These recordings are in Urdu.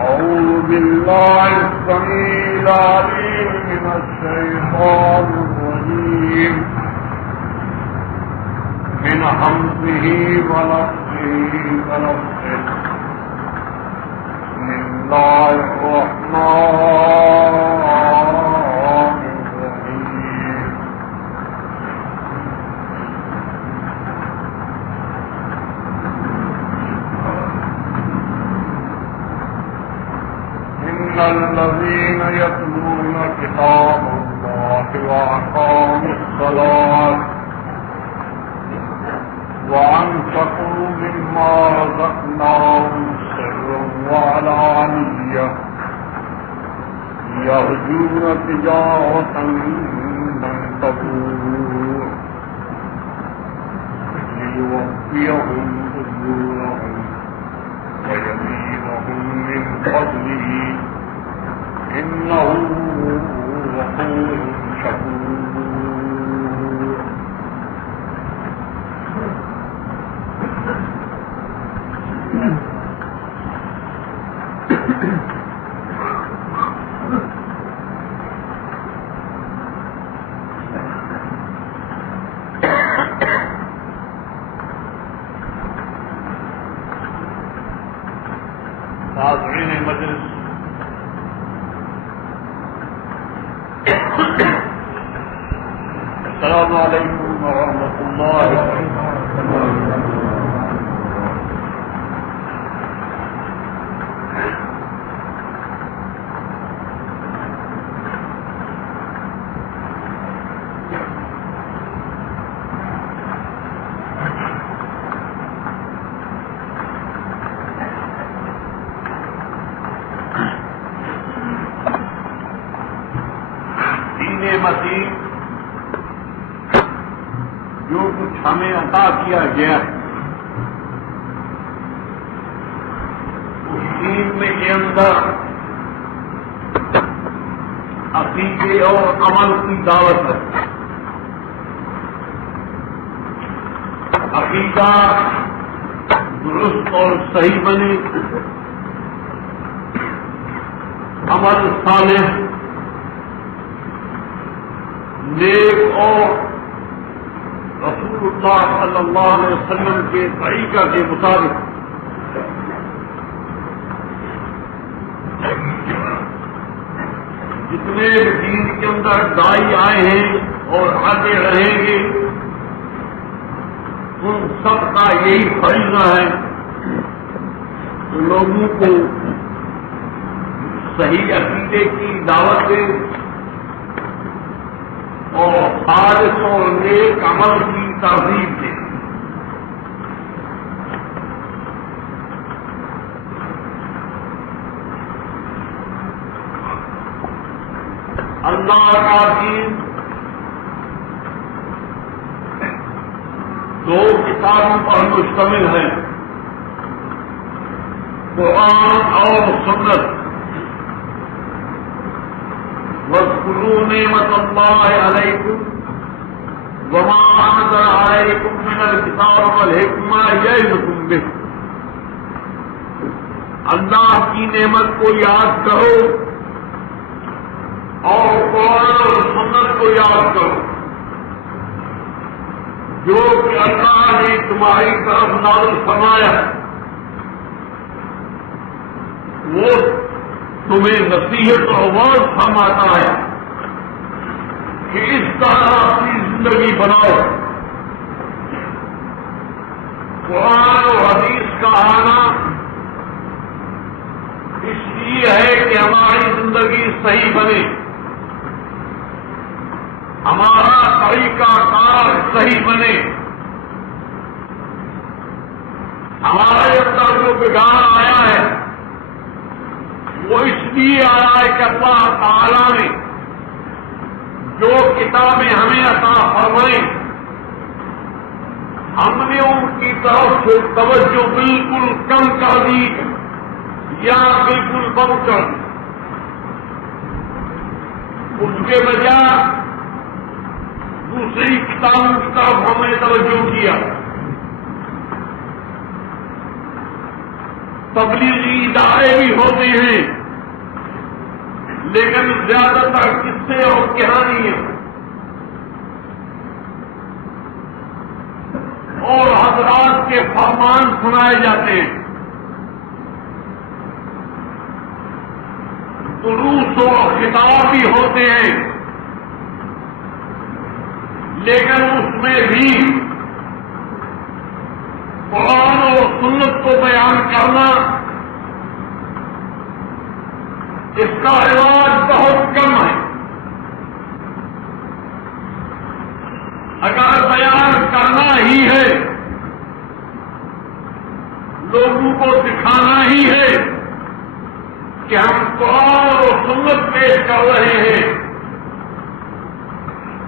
أعوذ بالله السميع العليم من الشيطان الرجيم من همزه ونفخه ونفخه بسم الله الرحمن الرحيم إن الذين يتلون كتاب الله وأقاموا الصلاة وأنفقوا مما رزقناهم سرا وعلانية يرجون تجارة لن تبور ليوفيهم أجورهم ويزيدهم من فضله إنه غفور شكور. حاضرین مجلس، السلام علیکم ورحمۃ اللہ وبرکاتہ. مسیح جو کچھ ہمیں عطا کیا گیا اس دین میں کے اندر عقیدے اور عمل کی دعوت ہے. عقیدہ درست اور صحیح بنے، عمل صالح نیک اور رسول اللہ صلی اللہ علیہ وسلم کے طریقہ کے مطابق جتنے بھی دین کے اندر دائی آئے ہیں اور آگے رہیں گے ان سب کا یہی فریضہ ہے کہ لوگوں کو صحیح عقیدے کی دعوت دیں اور خالص اور نیک عمل کی ترغیب دیں. اللہ کا دین دو کتابوں پر مشتمل ہے، قرآن اور سنت. واذکروا نعمت اللہ علیکم وما انزل علیکم من الکتاب والحکمہ یعظکم بہ. اللہ کی نعمت کو یاد کرو اور قرآن اور سنت کو یاد کرو جو کہ اللہ نے تمہاری طرف نازل فرمایا، وہ تمہیں نصیحت اور وعظ فرماتا ہے کہ اس طرح اپنی زندگی بناؤ. قرآن اور حدیث کا آنا اس لیے ہے کہ ہماری زندگی صحیح بنے، ہمارا طریقہ کار صحیح بنے، ہمارے اندر جو بگاڑ آیا ہے وہ اس لیے آیا ہے کہ اللہ تعالیٰ نے جو کتابیں ہمیں عطا فرمائیں ہم نے ان کی طرف سے توجہ بالکل کم کر دی یا بالکل بند کر دی. اس کے بجائے دوسری کتابوں کی طرف ہم نے توجہ کیا. تبلیغی ادارے بھی ہوتے ہیں، لیکن زیادہ تر قصے اور کہانیاں اور حضرات کے فرمان سنائے جاتے ہیں، دروس و خطاب بھی ہوتے ہیں، لیکن اس میں بھی قرآن اور سنت کو بیان کرنا اس کا رواج بہت کم ہے۔ اگر بیان کرنا ہی ہے، لوگوں کو دکھانا ہی ہے کہ ہم قرآن اور سنت پیش کر رہے ہیں،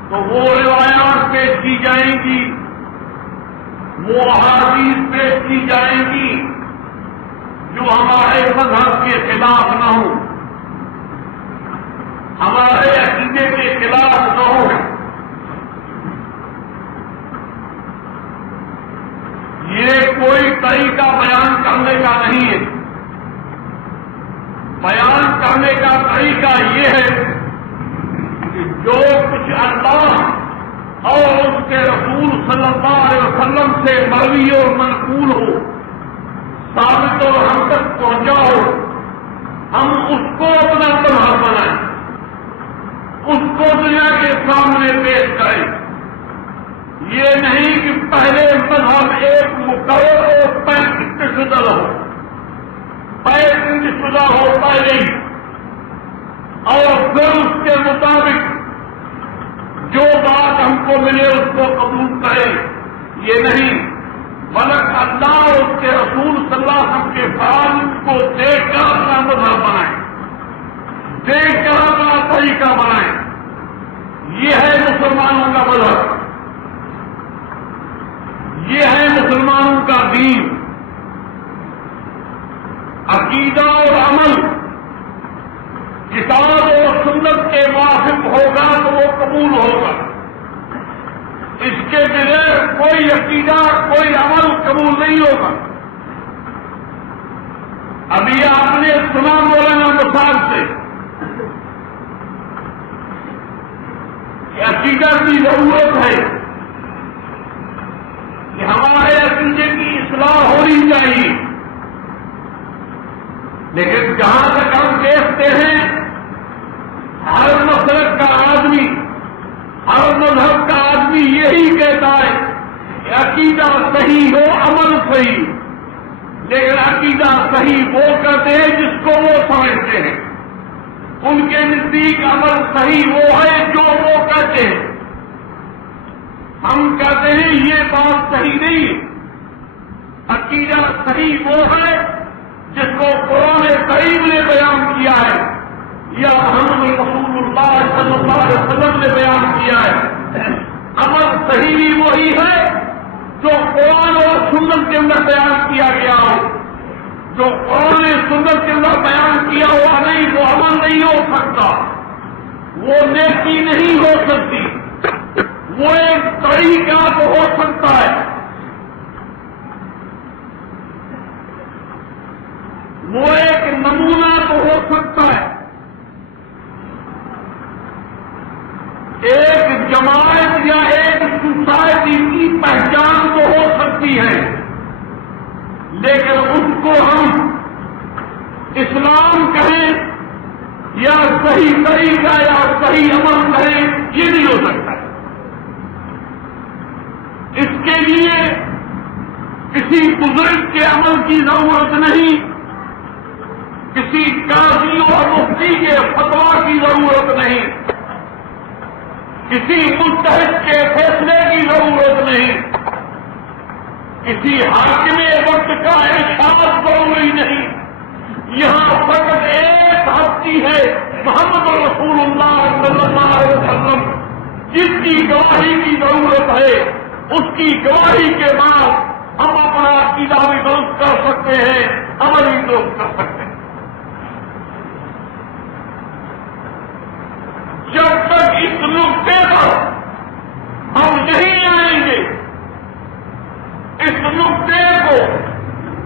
تو وہ روایات پیش کی جائیں گی، وہ احادیث پیش کی جائیں گی جو ہمارے مذہب کے خلاف نہ ہوں، ہمارے عقیدے کے خلاف نہ ہوں۔ یہ کوئی طریقہ بیان کرنے کا نہیں ہے۔ بیان کرنے کا طریقہ یہ ہے کہ جو کچھ اللہ اور اس کے رسول صلی اللہ علیہ وسلم سے مروی اور منقول ہو، ثابت اور ہم تک پہنچا ہو، ہم اس کو اپنا مذہب بنائیں، اس کو دنیا کے سامنے پیش کریں۔ یہ نہیں کہ پہلے مذہب ایک مقرر اور پیٹنٹ شدہ ہو، پیٹنٹ شدہ ہو پہلے ہی، اور پھر اس کے مطابق جو بات ہم کو ملے اس کو قبول کریں۔ یہ نہیں، بلکہ اللہ اور اس کے رسول صلی اللہ علیہ وسلم کے فرمان کو دیکھ کر اپنا مذہب بنائیں، دیکھ کر اپنا طریقہ بنائیں۔ یہ ہے مسلمانوں کا مذہب، یہ ہے مسلمانوں کا دین۔ عقیدہ اور عمل کتاب اور سنت کے موافق ہوگا تو وہ قبول ہوگا، اس کے بغیر کوئی عقیدہ کوئی عمل قبول نہیں ہوگا۔ ابھی آپ نے سنا مولانا مصعب سے کہ عقیدہ کی ضرورت ہے کہ ہمارے عقیدے کی اصلاح ہونی چاہیے، لیکن جہاں تک ہم دیکھتے ہیں ہر مسلک کا آدمی، ہر مذہب کا آدمی یہی کہتا ہے کہ عقیدہ صحیح ہو، عمل صحیح، لیکن عقیدہ صحیح وہ کرتے ہیں جس کو وہ سمجھتے ہیں، ان کے نزدیک عمل صحیح وہ ہے جو وہ کہتے ہیں۔ ہم کہتے ہیں یہ بات صحیح نہیں، عقیدہ صحیح وہ ہے جس کو قرآن کریم نے بیان کیا ہے یا محمد رسول اللہ صلی اللہ علیہ وسلم نے بیان کیا ہے۔ عمل صحیح بھی وہی ہے جو قرآن اور سنت کے اندر بیان کیا گیا ہو، جو قرآن سنت کے اندر بیان کیا ہوا نہیں وہ عمل نہیں ہو سکتا، وہ نیکی نہیں ہو سکتی، وہ ایک طریقہ تو ہو سکتا ہے، وہ ایک نمونہ تو ہو سکتا ہے، ایک جماعت یا ایک سوسائٹی کی پہچان تو ہو سکتی ہے، لیکن اس کو ہم اسلام کہیں یا صحیح طریقہ یا صحیح عمل کہیں، یہ نہیں ہو سکتا۔ اس کے لیے کسی بزرگ کے عمل کی ضرورت نہیں، کسی قاضی اور مفتی کے فتویٰ کی ضرورت نہیں، کسی مجتہد کے فیصلے کی ضرورت نہیں، کسی حاکم وقت کا ارشاد ضروری نہیں۔ یہاں فقط ایک ہستی ہے محمد رسول اللہ صلی اللہ علیہ وسلم، جس کی گواہی کی ضرورت ہے، اس کی گواہی کے بعد ہم اپنا عقیدہ بھی درست کر سکتے ہیں، عمل بھی درست کر سکتے ہیں۔ جب تک اس نقطے پر ہم نہیں آئیں گے، اس نقطے کو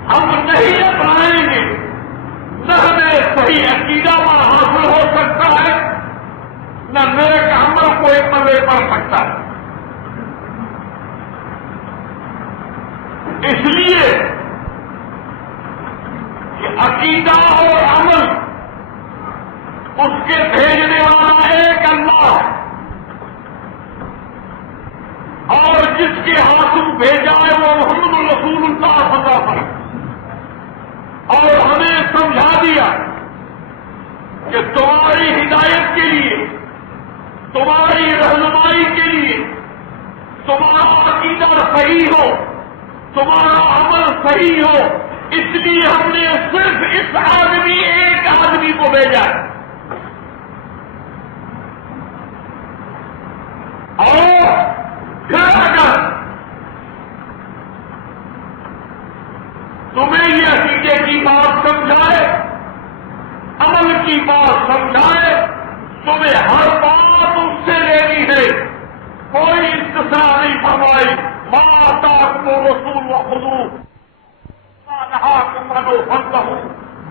ہم نہیں اپنائیں گے، عقیدہ وہاں حاصل ہو سکتا ہے، نہ نیک عمل کوئی پلے پڑ سکتا ہے۔ اس لیے کہ عقیدہ اور عمل اس کے بھیجنے والا ایک اللہ، اور جس کے ہاتھوں بھیجا ہے وہ محمد رسول اللہ صلی اللہ علیہ وسلم، اور ہمیں سمجھا دیا کہ تمہاری ہدایت کے لیے، تمہاری رہنمائی کے لیے، تمہارا عقیدہ صحیح ہو، تمہارا عمل صحیح ہو، اس لیے ہم نے صرف اس آدمی، ایک آدمی کو بھیجا ہے۔ اور پھر اگر تمہیں یہ عقیدے کی بات سمجھائے، عمل کی بات سمجھائے، تمہیں ہر بات اس سے لینی ہے، کوئی استثناء نہیں فرمائی۔ ما آتاکم الرسول فخذوہ وما نہاکم عنہ فانتہوا،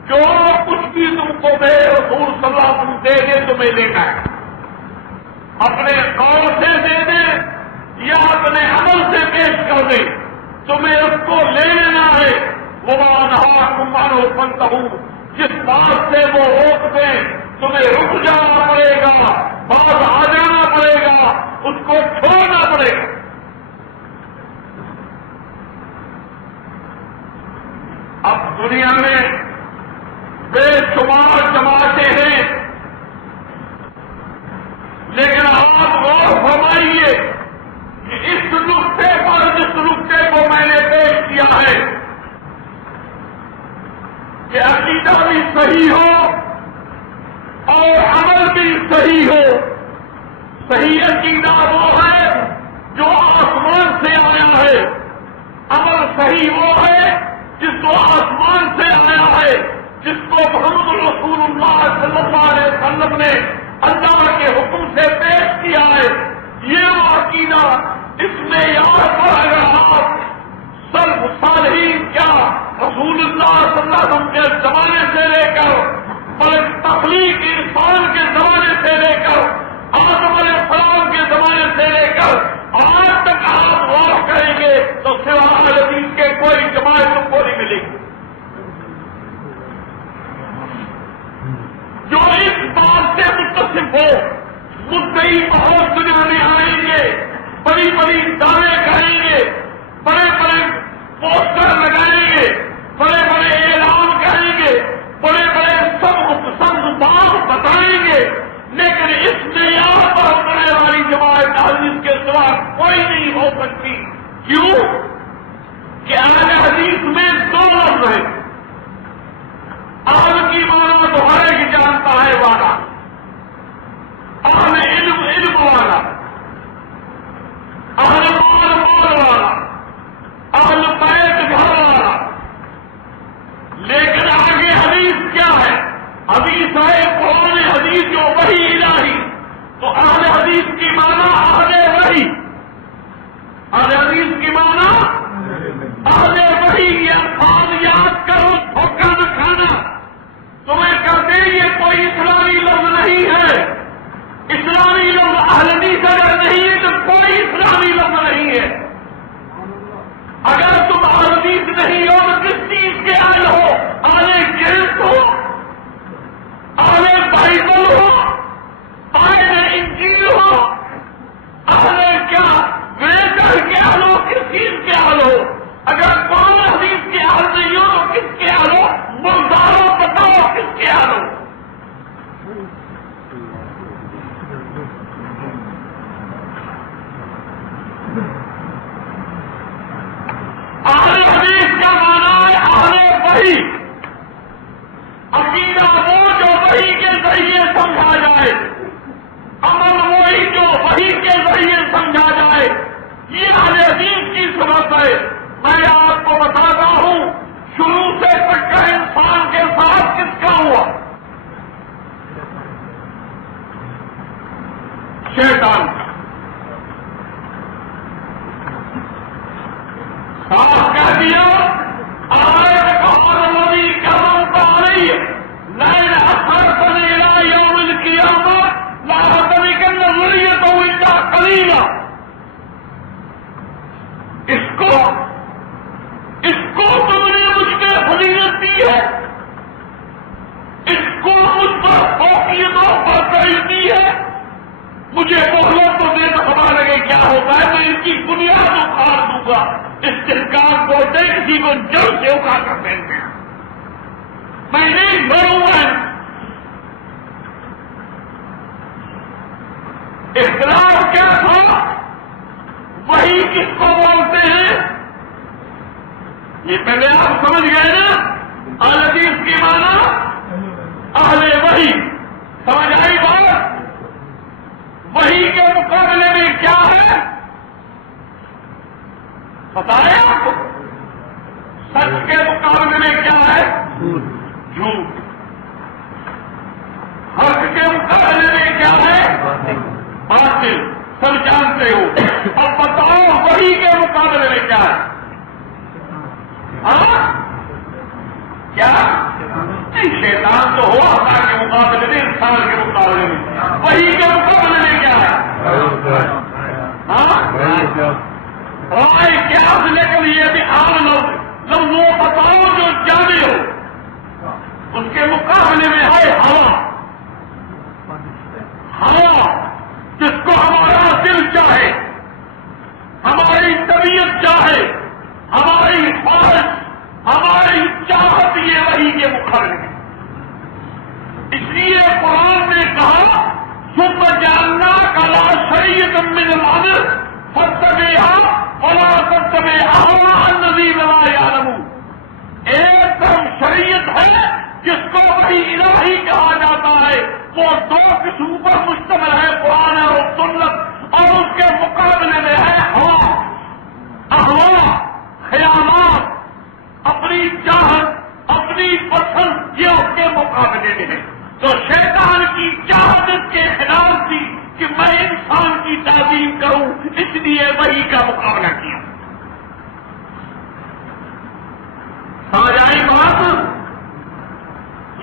جو کچھ بھی تم کو میرے رسول صلی اللہ علیہ وسلم دے دے تمہیں لینا ہے، اپنے قول سے دے دے یا اپنے عمل سے پیش کر دے، تمہیں اس کو لے لینا ہے۔ وما نہاکم عنہ فانتہوا، جس بات سے وہ روک دیں تمہیں رک جانا پڑے گا، باز آ جانا پڑے گا، اس کو چھوڑنا پڑے گا۔ اب دنیا میں بے شمار جماعتیں ہیں، لیکن آپ غور فرمائیے کہ اس نقطے پر، جس نقطے کو میں نے پیش کیا ہے کہ عقیدہ بھی صحیح ہو اور عمل بھی صحیح ہو۔ صحیح عقیدہ وہ ہے جو آسمان سے آیا ہے، عمل صحیح وہ ہے جس کو آسمان سے آیا ہے، جس کو محمد رسول اللہ صلی اللہ علیہ وسلم نے اللہ کے حکم سے پیش کیا ہے۔ یہ وہ عقیدہ، اس میں یاد پر اگر آپ سلف صالحین کیا رسول اللہ صلی اللہ علیہ وسلم کے زمانے سے لے کر تخلیق انسان کے زمانے سے لے کر آدم علیہ السلام کے زمانے سے لے کر آج تک آپ غور کریں گے تو سوائے حدیث کے کوئی جماعت تم کو نہیں ملے گی جو اس بات سے متصف ہو۔ مدعی بہت دنیا میں آئیں گے، بڑی بڑی دعوے کریں گے، بڑے بڑے پوسٹر لگائیں گے، بڑے بڑے اعلان کریں گے، بڑے بڑے سب بات بتائیں گے، لیکن اس معیار پر اترنے والی جماعت حدیث کے سوا کوئی نہیں ہو سکتی۔ کیوں کہ اہل حدیث میں دو لفظ ہیں۔ اہل کی معنی تو ہر ایک جانتا ہے والا، اہل علم علم والا، اہل مال مال والا، اہل بیت گھر والا۔ لیکن آگے حدیث کیا ہے؟ حدیث ہے قرآن حدیث جو وحی الہی، تو اہل حدیث کی معنی اہل وحی، اہل حدیث کی معنی اہل وحی۔ یہ الفاظ یاد کرو، دھوکہ نہ کھانا۔ تمہیں کہتے ہیں یہ کوئی اسلامی لفظ نہیں ہے، اسلامی لفظ اہل حدیث اگر نہیں ہے تو کوئی اسلامی لفظ نہیں ہے۔ اگر تم اہل حدیث نہیں ہو تو کس چیز کے اہل ہو؟ اہل گرفت ہو، اہل بائبل ہو، اہل انجیل ہو، اہل کیا ویدر کے اہل ہو، کس چیز کے اہل ہو؟ اگر قرآن حدیث کے اہل نہیں ہو تو کس کے اہل ہو؟ مرداروں بتاؤ کس کے اہل ہو؟ اہل حدیث کا معنی ہے اہل وحی، عقیدہ وہ جو وحی کے ذریعے سمجھا جائے، عمل وہی جو وحی کے ذریعے سمجھا جائے، یہ اہل حدیث کی صفت ہے۔ میں آپ کو بتاتا ہوں شروع سے ٹکر انسان کے ساتھ کس کا ہوا؟ شیطان کا۔ صاف کہہ دیا آئے کہا نبی کرم تو آ رہی ہے، نئے اثر فوقیتوں پر خریدی ہے، مجھے مہلت تو دینا ہوا لگے کیا ہوتا ہے، میں ان کی بنیاد اکھاڑ دوں گا، استحکام بولتے کسی کو جڑ سے اکھاڑ کر دیں گے، میں نہیں بڑھوں گا۔ اختلاف کیا تھا؟ وہی کس کو بولتے ہیں؟ یہ پہلے آپ سمجھ گئے نا، الحدیث کی معنی اہل وحی، سمجھ آئی بات؟ وحی کے مقابلے میں کیا ہے بتائیں آپ کو؟ سچ کے مقابلے میں کیا ہے؟ جھوٹ۔ حق کے مقابلے میں کیا ہے؟ باطل۔ سب جانتے ہو۔ اب بتاؤ وحی کے مقابلے میں کیا ہے؟ ہاں کیا؟ شیطان تو ہوا اللہ کے مقابلے میں، انسان کے مقابلے میں، وحی کے مقابلے میں کیا ہے؟ ہاں رائے کیا لے کر یہ بھی عام لوگ وہ بتاؤ جو جانے ہو، اس کے مقابلے میں ہے ہوا۔ ہوا جس کو ہمارا دل چاہے، ہماری طبیعت چاہے، ہماری خواہش، ہماری چاہت، یہ وحی کے مقابلے میں۔ اس لیے قرآن نے کہا ثم جعلناک علی شریعۃ من الامر فاتبعها ولا تتبع اهواء الذین لا یعلمون۔ ایک طرف شریعت ہے جس کو وحی الہی کہا جاتا ہے، وہ دو قسم پر مشتمل ہے، قرآن اور سنت، اور اس کے مقابلے میں ہے ہوا، اہوا، خیالات، اپنی چاہت، اپنی پسند، یہ اس کے مقابلے میں ہے۔ تو شیطان کی چاہت اس کے خلاف تھی کہ میں انسان کی تعظیم کروں، اس لیے وحی کا مقابلہ کیا۔ سمجھ آئی بات؟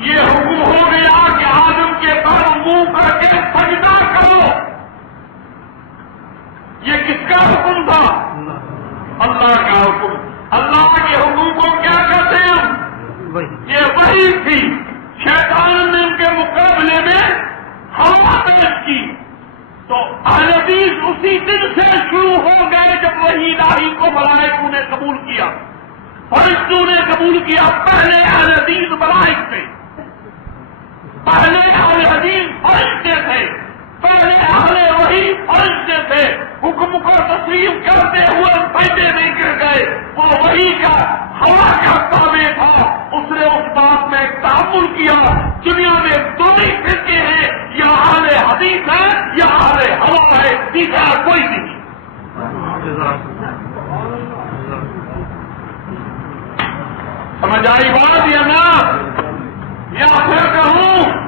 یہ حکم ہو گیا کہ آدم کے پر منہ کر کے سجدہ کرو۔ یہ کس کا حکم تھا؟ اللہ کا حکم۔ اللہ کے حکم کو کیا کہتے ہیں ہم؟ یہ وحی تھی۔ شیطان نے ان کے مقابلے میں ہوا پیش کی، تو اہل حدیث اسی دن سے شروع ہو گئے جب وحی الہی کو ملائکوں نے قبول کیا، فرشتوں نے قبول کیا۔ پہلے اہل حدیث ملائک تھے، پہلے اہل حدیث فرشتے تھے، پہلے اہل وحی فرشتے تھے۔ حکم کو تسلیم کرتے ہوئے پہلے نہیں گر گئے، وہ وحی کا ہوا کا تابع تھا۔ اس نے اس بات میں ایک تعامل کیا، دنیا میں دو ہی فرقے ہیں، یا اہل حدیث ہے یا اہل ہوا ہے، تیسرا کوئی نہیں۔ سمجھ آئی بات یا نہ؟ یا پھر کہوں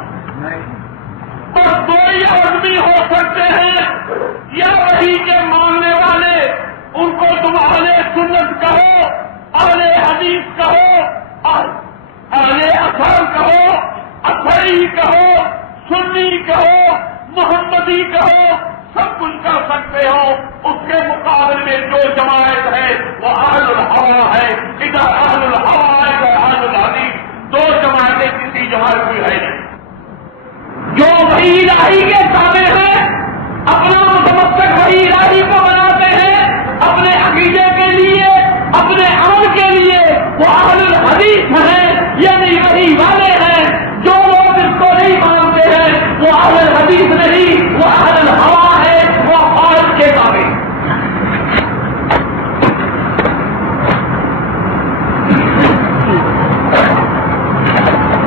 بس دو ہی آدمی ہو سکتے ہیں، یا وحی کے ماننے والے، ان کو تم اہل سنت کہو، اہل حدیث کہو، اہل اثر کہو، اثری کہو، سنی کہو، محمدی کہو، سب کچھ کر سکتے ہو۔ اس کے مقابلے میں جو جماعت ہے وہ اہل الہوا ہے، ادھر اہل الہوا ہے، ادھر اہل الحدیث۔ دو جماعتیں کسی جماعت کی ہے نہیں۔ جو وحی الہی کے تابع ہیں، اپنا متمسک وحی الہی کو بناتے ہیں اپنے عقیدے کے لیے، اپنے عمل کے لیے، وہ اہل الحدیث ہیں، یعنی وحی والے ہیں۔ جو لوگ اس کو نہیں مانتے ہیں وہ اہل الحدیث نہیں، وہ اہل الہوا ہے، وہ خواہش کے تابع۔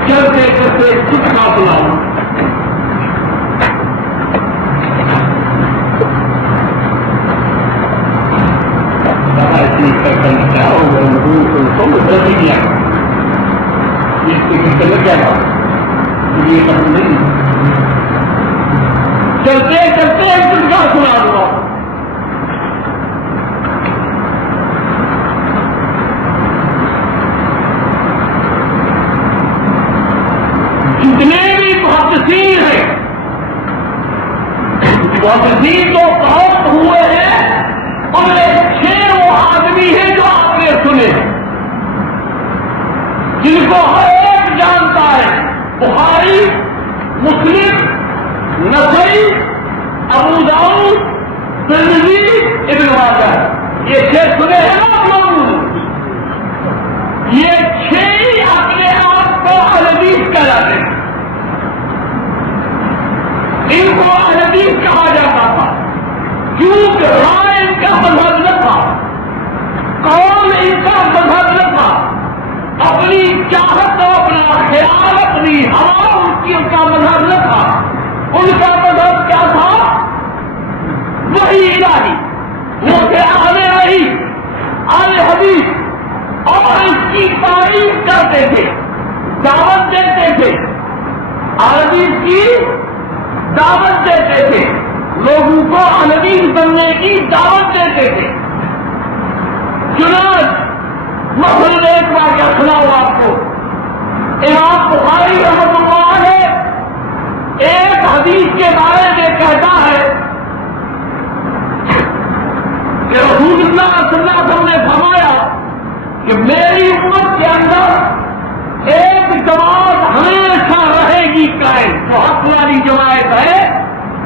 چلتے چلتے کتنا بلاؤ چلتے چلتے ایک چٹکا سنا دوں گا۔ جتنے بھی محدثین ہیں، محدثین تو بہت ہوئے ہیں، اور 6 وہ آدمی ہیں جو آپ نے سنے، جن کو ہر ایک جانتا ہے۔ بخاری، کرتے تھے، دعوت دیتے تھے، حدیث کی دعوت دیتے تھے، لوگوں کو حدیث بننے کی دعوت دیتے تھے۔ چنانچہ مثلاً ایک واقعہ سناؤ آپ کو، امام بخاری رحمۃ اللہ علیہ ایک حدیث کے بارے میں کہتا ہے کہ رسول اللہ صلی اللہ علیہ وسلم نے فرمایا کہ میری امت کے اندر ایک جماعت ہمیشہ رہے گی قائم، جو حق والی جماعت ہے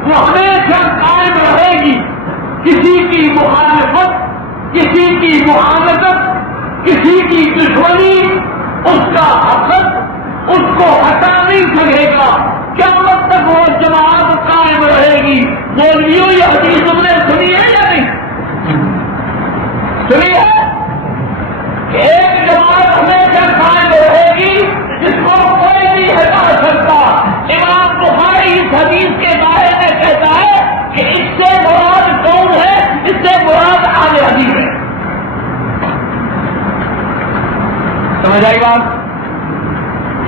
وہ ہمیشہ قائم رہے گی، کسی کی مخالفت، کسی کی معاندت، کسی کی دشمنی، اس کا حسد اس کو ہٹا نہیں سکے گا، قیامت تک وہ جماعت قائم رہے گی۔ بولیو یہ حدیث تم نے سنی ہے یا نہیں سنی ہے؟ ایک جماعت ہمیشہ قائم رہے گی جس کو کوئی نہیں ہٹا سکتا۔ امام بخاری اس حدیث کے بارے میں کہتا ہے کہ اس سے مراد کون ہے؟ اس سے مراد اہل حدیث ہے۔ سمجھ آئی بات؟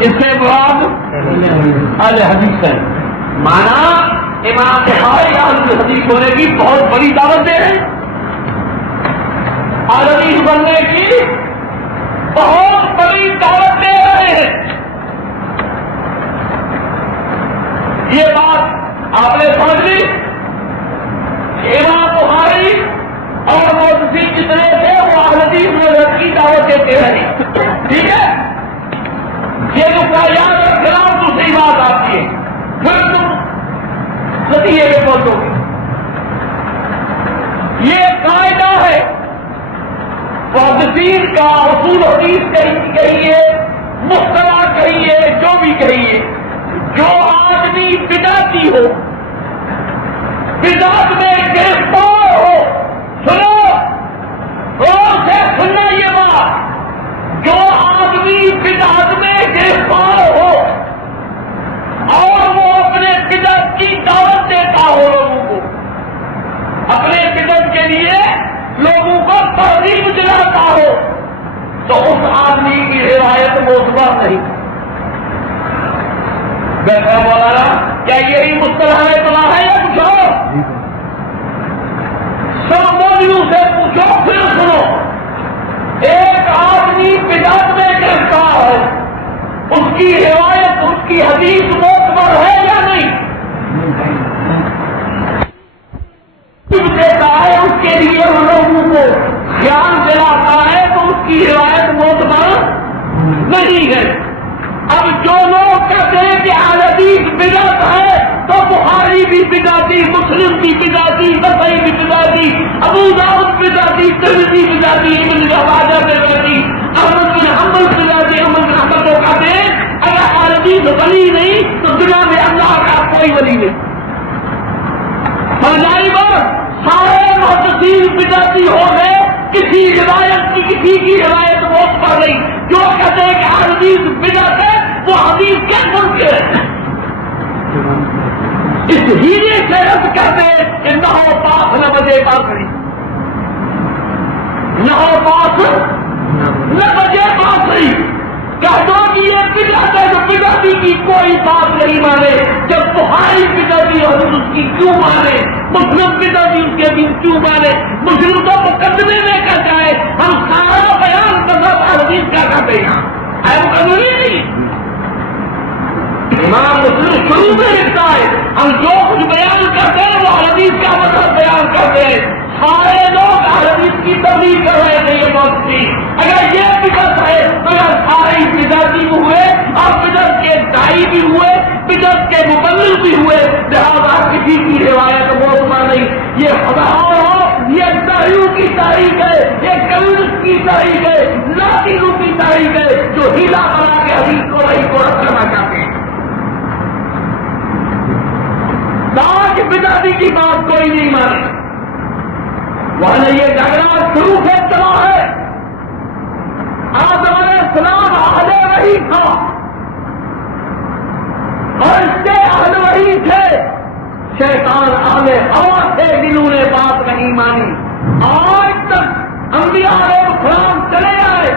اس سے مراد اہل حدیث ہے۔ مانا امام بخاری اہل حدیث ہونے کی بہت بڑی دعوت دے رہے ہیں، اہل حدیث بننے کی بہت بڑی دعوت دے رہے ہیں۔ یہ بات آپ نے سمجھ لی؟ امام بخاری اور محدثین جتنے تھے وہ اہل حدیث مذہب کی دعوت دیتے رہے، ٹھیک ہے؟ یہ نقطہ یاد رکھنا، دوسری بات آتی ہے، پھر تم نتیجے میں پہنچو گے۔ یہ قاعدہ ہے محدثین کا، اصول حدیث کہیے، مصطلح کہیے، جو بھی کہیے، جو آدمی بدعتی ہو، بدعت میں گرفتار ہو، سنو غور سے سننا یہ بات، جو آدمی بدعت میں گرفتار ہو اور وہ اپنے بدعت کی دعوت دیتا ہو، لوگوں کو اپنے بدعت کے لیے لوگوں کو ترغیب دلاتا ہو، تو اس آدمی کی روایت معتبر نہیں۔ بیٹھا مولانا کیا یہی مصطلح اطلاع ہے یا کچھ اور؟ سب مولویوں سے پوچھو، پھر سنو۔ ایک آدمی بدعت میں گرفتار ہے، اس کی روایت، اس کی حدیث معتبر ہے یا نہیں؟ دیتا ہے، اس کے لیے لوگوں کو خیال دلاتا ہے، تو اس کی روایت معتبر نہیں ہے۔ اب جو لوگ کہتے ہیں کہ اہل حدیث بدعت ہے، تو بخاری بھی بدعتی، مسلم بھی بدعتی، نسائی بھی بدعتی، ابو داؤد بدعتی، ترمذی بدعتی، ابن ماجہ بدعتی، احمد بن حنبل بدعتی، احمد بن حنبل کو کہتے ہیں اگر اہل حدیث ولی نہیں تو دنیا میں اللہ کا کوئی ولی نہیں۔ سمجھائی بات؟ سارے محدثین بدعتی ہو گئے، کسی روایت کی، کسی کی روایت معتبر نہیں۔ جو کہتے ہیں کہ حدیث بدعت ہے وہ حدیث کیا سمجھتے ہیں؟ اس ہیرے سے رد کرتے ہیں کہ نہ ہو پاس نہ بجے بانسری، نہ ہو پاس نہ بجے بانسری۔ کہہ دو کہ یہ بدعت ہے، تو بدعتی کی کوئی بات نہیں مانے۔ جب بخاری بدعتی اور اس کی کیوں مانے، مسلم بدعتی اس کے دن کیوں مانے؟ مسلم تو مقدمے میں کہتا ہے ہم سارا بیان کرنا حدیث کیا کرتے ہیں، ہے وہ قانونی نہیں۔ امام مسلم شروع میں لکھتا ہے ہم جو کچھ بیان کرتے ہیں وہ حدیث کا مطلب بیان کرتے ہیں۔ سارے لوگ حدیث کی تبلیغ کر رہے تھے، یہ بات تھی۔ اگر یہ بدعت ہے اگر سارے بدعتی ہوئے اور بدعت کے داعی بھی ہوئے، بدعت کے مبلغ بھی ہوئے، لہٰذا کسی کی روایت معتبر نہیں۔ یہ خدا ہو، یہ داعیوں کی تاریخ ہے، یہ کمیونسٹ کی تاریخ ہے، لاطینوں کی تاریخ ہے، جو ہیلا بنا کے حدیث کو نہیں کو رد کرنا چاہتے ہیں۔ آج بدعتی کی بات کوئی نہیں مانے، وہاں یہ جھگڑا شروع سے چلا ہے۔ آدم علیہ السلام اہل وحی تھا اور اس کے اہل وحی تھے، شیطان اہل ہوا تھے، جنہوں نے بات نہیں مانی۔ آج تک انبیاء علیہ السلام چلے آئے،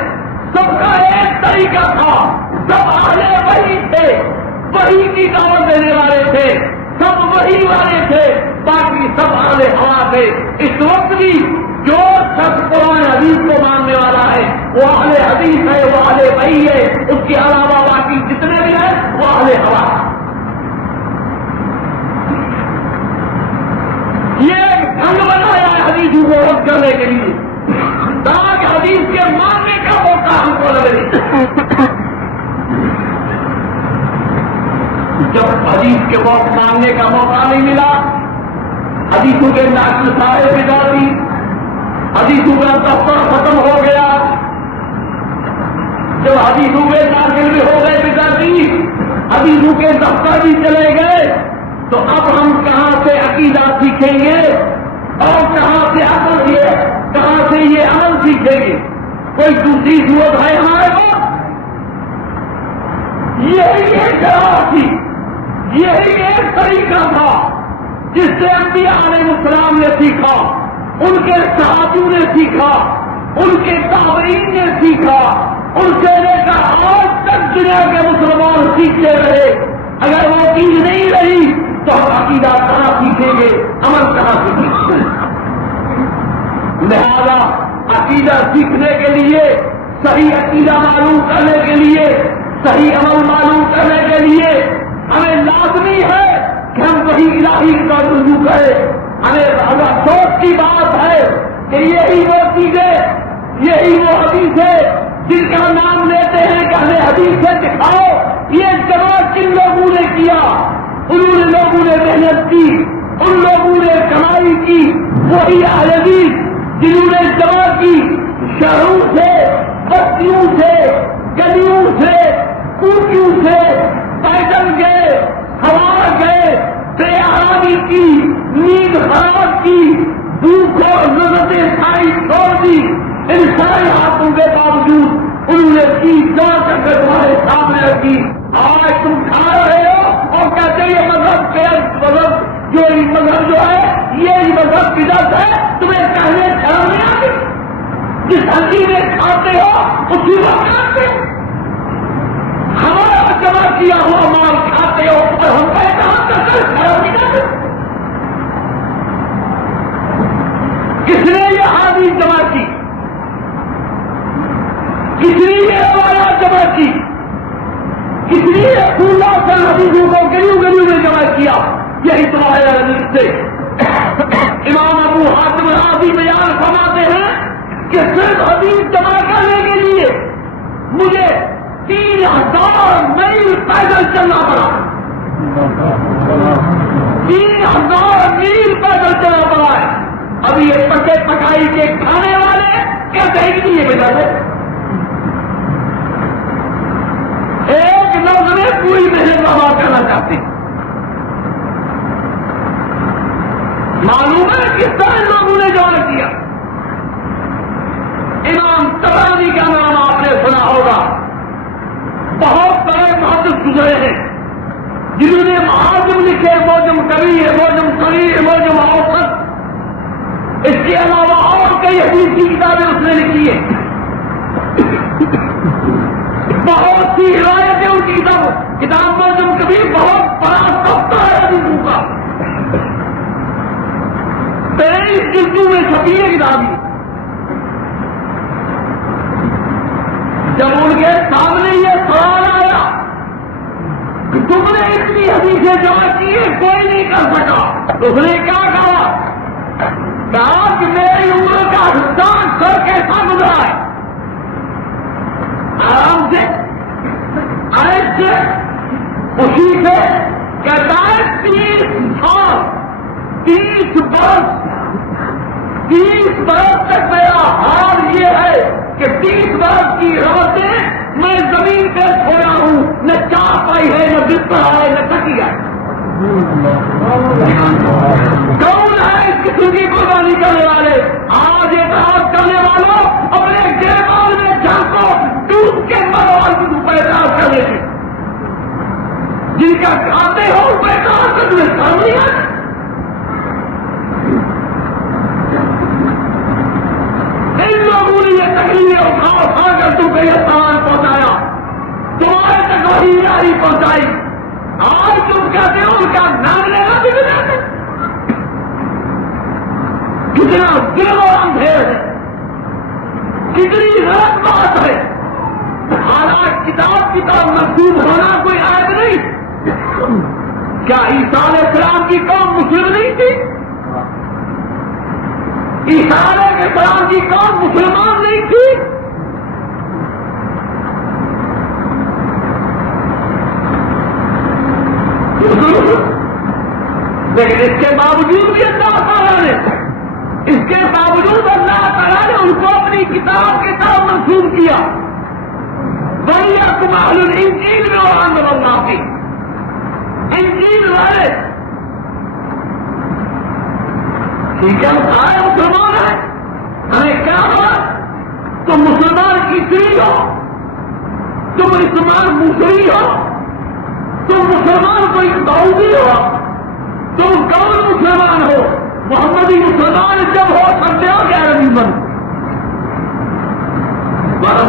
سب کا ایک طریقہ تھا. سب اہل وحی تھے, وحی کی دعوت دینے والے تھے, سب وحی والے تھے, باقی سب اہل ہوا تھے. اس وقت بھی جو شخص قرآن حدیث کو ماننے والا ہے وہ اہل حدیث ہے, وہ اہل وحی ہے. اس کے علاوہ باقی جتنے بھی ہیں وہ اہل ہوا. یہ ایک ڈھنگ بنایا ہے حدیث کو رد کرنے کے لیے, تاکہ حدیث کے ماننے کا موقع ہم کو لگے. جب حدیث کے وقت ماننے کا موقع نہیں ملا, حدیثوں کے ناقل سارے بجا دی, حدیثوں کا دفتر ختم ہو گیا. جب حدیثوں کے ناقل بھی ہو گئے بجا دی, حدیثوں کے دفتر بھی چلے گئے, تو اب ہم کہاں سے عقیدہ سیکھیں گے اور کہاں سے عمل یہ عمل سیکھیں گے؟ کوئی دوسری صورت ہے ہمارے پاس؟ یہی ایک جواب تھی, یہی ایک طریقہ تھا جس سے انبیاء علیہ السلام نے سیکھا, ان کے صحابیوں نے سیکھا, ان کے تابعین نے سیکھا, ان سے لے کر آج تک دنیا کے مسلمان سیکھتے رہے. اگر وہ چیز نہیں رہی تو ہم عقیدہ کہاں سیکھیں گے, عمل کہاں سیکھیں گے؟ لہذا عقیدہ سیکھنے کے لیے, صحیح عقیدہ معلوم کرنے کے لیے, صحیح عمل معلوم کرنے کے لیے ہمیں لازمی ہے کہ ہم وہی الہی کا رجوع کریں. ہمیں افسوس کی بات ہے کہ یہی وہ چیزیں, یہی وہ حدیثیں جن کا نام لیتے ہیں کہ ہمیں حدیث سے دکھاؤ, یہ جمع کن لوگوں نے کیا؟ ان لوگوں نے محنت کی, ان لوگوں نے کمائی کی. وہی اہل حدیث جنہوں نے جمع کی, شہروں سے, بستیوں سے, گلیوں سے, کوچوں سے, پیدل گئے, ہوا گئے, بے آرامی کی, نیند خراب کی, دھوپ اور ضرورتیں ساری چھوڑ دی. ان سارے ہاتھوں کے باوجود انہوں نے کی جان کر کے تمہارے سامنے رکھی. آج تم کھا رہے ہو اور کہتے ہیں یہ مذہب جو مذہب جو ہے یہ مذہب بدعت ہے, تمہیں کہنے شرم نہیں آتی؟ جس ہنسی میں کھاتے ہو اسی وقت کھاتے ہو, ہمارا جمع کیا ہوا مال کھاتے ہو اور ہم کا احترام کرتے شرم نہیں آتی؟ کس نے یہ حدیث جمع کی, کس نے یہ روایات جمع کی, کس نے پھولا سے حدیثوں کو گلیوں گلیوں میں جمع کیا؟ یہی تمہارے حدیث سے. امام ابو حاتم رازی بیان فرماتے ہیں کہ صرف حدیث جمع کرنے کے لیے مجھے 3000 میل پیدل چلنا پڑا. 3000 میل پیدل چلنا پڑا ہے. ابھی یہ پکے پکائی کے کھانے والے کہتے ہیں کہ یہ بتا دے ایک لفظ میں پوری محنت برباد کرنا چاہتے ہیں. معلوم ہے کس طرح لوگوں نے جمع کیا. امام طبرانی کا نام آپ نے سنا ہوگا, بہت بڑے محدث گزرے ہیں جنہوں نے معاجم لکھے, موجم کبیر, موجم صغیر, موجم اوسط. اس کے علاوہ اور کئی حدیث کی کتابیں اس نے لکھی ہیں. بہت سی روایتیں ان کی کتاب موجم کبیر بہت بڑا دفتر ہے حدیثوں کا. 23 جلدوں میں چھپی ہے کتابیں. جب ان کے سامنے یہ سوال آیا کہ تم نے اتنی حدیثیں جمع کی ہے کوئی نہیں کر سکا, تو اس نے کیا کہا کہ میری عمر کا حساب سر کیسا گزرا ہے, آرام سے, آئے سے, خوشی سے. کہتا ہے 30 سال, 30 برس تک میرا حال یہ ہے کہ 30 برس کی راتیں میں زمین پہ سویا ہوں, نہ چارپائی ہے, نہ بستر ہے, نہ تکیہ ہے. کون ہے اس قسم کی قربانی کرنے والے؟ آج اعتراض کرنے والوں اپنے گریبان میں جھانکو, ڈوب کے مرو اور اعتراض کرنے کے جن کا کھاتے ہو ان پہ اعتراض کرنے میں شرم نہیں ہے. ان لوگوں نے یہ تکلیفیں اٹھا کر تم کو یہ سامان پہنچایا. وہی الہی پہنچائی. آج تم کہتے ہو ان کا نام لینا بھی بدعت ہے. کتنا ظلم و اندھیر ہے, کتنی غلط بات ہے. حالانکہ کتاب کی طرف منسوب ہونا کوئی عیب نہیں. کیا عیسیٰ علیہ السلام کی قوم مسلم نہیں تھی؟ عیسیٰ علیہ السلام کی قوم مسلمان نہیں تھی؟ لیکن اس کے باوجود بھی اللہ تعالیٰ نے ان کو اپنی کتاب کے طرف منسوب کیا. وہی اکمال الانجیل میں اور اندر اللہ کی انجیل والے ٹھیک ہے, سارے مسلمان ہیں. ہمیں کیا ہوا؟ تم مسلمان عیسوی ہو, تم مسلمان موسوی ہو, تم مسلمان کوئی داؤدی ہو, تم کون مسلمان ہو؟ محمدی مسلمان جب ہو سکتے ہو کہ عربی بن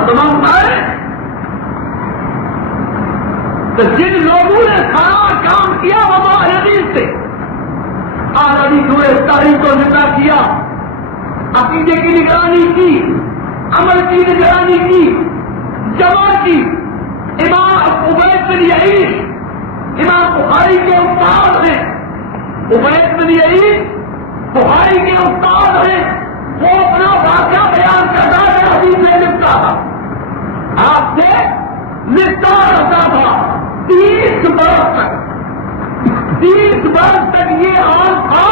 تمام ہے. تو جن لوگوں نے سارا کام کیا وہ حدیث سے عربی سورہ تاریخ کو زندہ کیا, عقیدے کی نگرانی کی, عمل کی نگرانی کی, جمع کی. امام عبید بن یعیش امام بخاری کے استاد ہیں. عبید بن یعیش بخاری کے استاد ہیں. وہ اپنا واقعہ بیان کرتا ہے, حدیث میں لکھتا تھا, آپ سے لکھتا رہتا تھا 30 برس تک یہ حال تھا.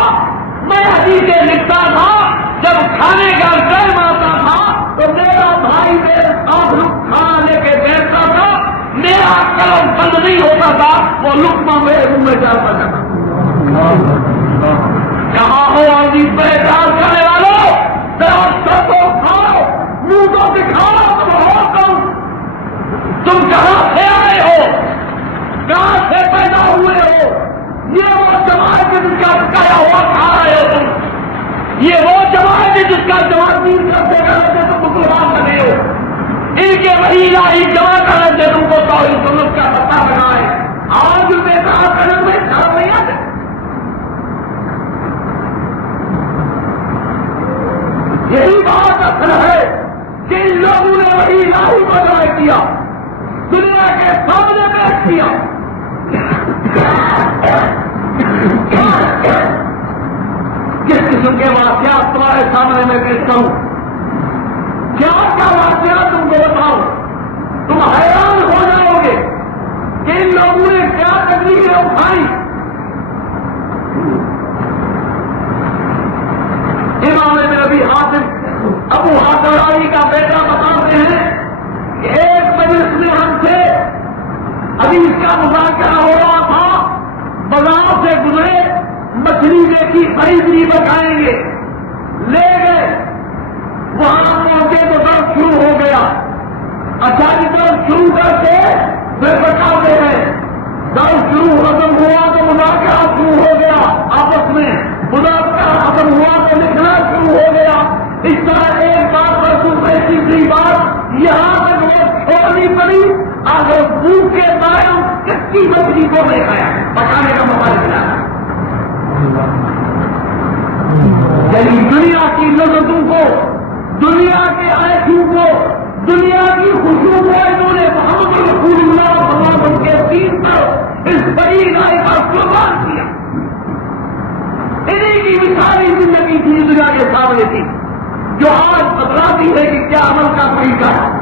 میں حدیثیں لکھتا تھا, جب کھانے کا ٹائم آتا تھا تو میرا بھائی میرے ساتھ کھانا لے کے بیٹھتا تھا, میرا قلم بند نہیں ہوتا تھا, وہ لقمہ میرے منہ میں ڈالتا تھا. کہاں ہو حدیث پر اعتراض کرنے والوں؟ سب کو کھاؤ, منہ کو دکھاؤ, تم ہو کون؟ تم کہاں سے آئے ہو؟ کہاں سے پیدا ہوئے ہو؟ یہ وہ جماعت ہے جس کا پکایا ہوا کھا رہے ہو تم. یہ وہ جماعت ہے جس کا جماعت نہیں کرتے کرتے تم مسلمان بنے ہو. ان کے وہی الہی جمع کرنے سے تم کو توحید سنت کا پتہ بنا ہے. آج میں کہا کرنے میں شرم نہیں آتے. یہی بات اصل ہے کہ ان لوگوں نے وہی الہی کو ضائع کیا, دنیا کے سامنے پیش کیا. کس قسم کے واقعات تمہارے سامنے میں پیش کروں؟ کیا کیا واقعات تم کو بتاؤں؟ تم حیران ہو جاؤ گے کہ ان لوگوں نے کیا تکلیفیں اٹھائی. امام ابن ابی حاتم ابو حاتم راوی کا بیٹا بتاتے ہیں کہ ایک مجلس میں ہم تھے, ابھی اس کا مذاکرہ ہو رہا تھا, بازار سے گزرے, مچھلی دیکھی, خریدنی بتائیں گے, لے گئے. وہاں پہنچے تو درد شروع ہو گیا. اچھا جی درد شروع کرتے پھر بتاتے ہیں, درد شروع ختم ہوا تو مذاکرہ شروع ہو گیا آپس میں, مذاکرہ ختم ہوا تو لکھنا شروع ہو گیا. اس طرح ایک بات پر دوسرے تیسری بات یہاں تک وہ چھوڑنی پڑی. آگے بھوک کے دائم کچی مچھلی کو نہیں کھایا, پکانے کا موقع ملا. یعنی دنیا کی لذتوں کو, دنیا کے عائشوں کو, دنیا کی خوشیوں کو انہوں نے محمد رسول اللہ صلی اللہ علیہ وسلم کے دین پر اس بڑی الہی پر قربان کیا. انہیں کی مثالی زندگی تھی دنیا کے سامنے تھی, جو آج بتلاتی ہے کہ کیا عمل کا طریقہ ہے.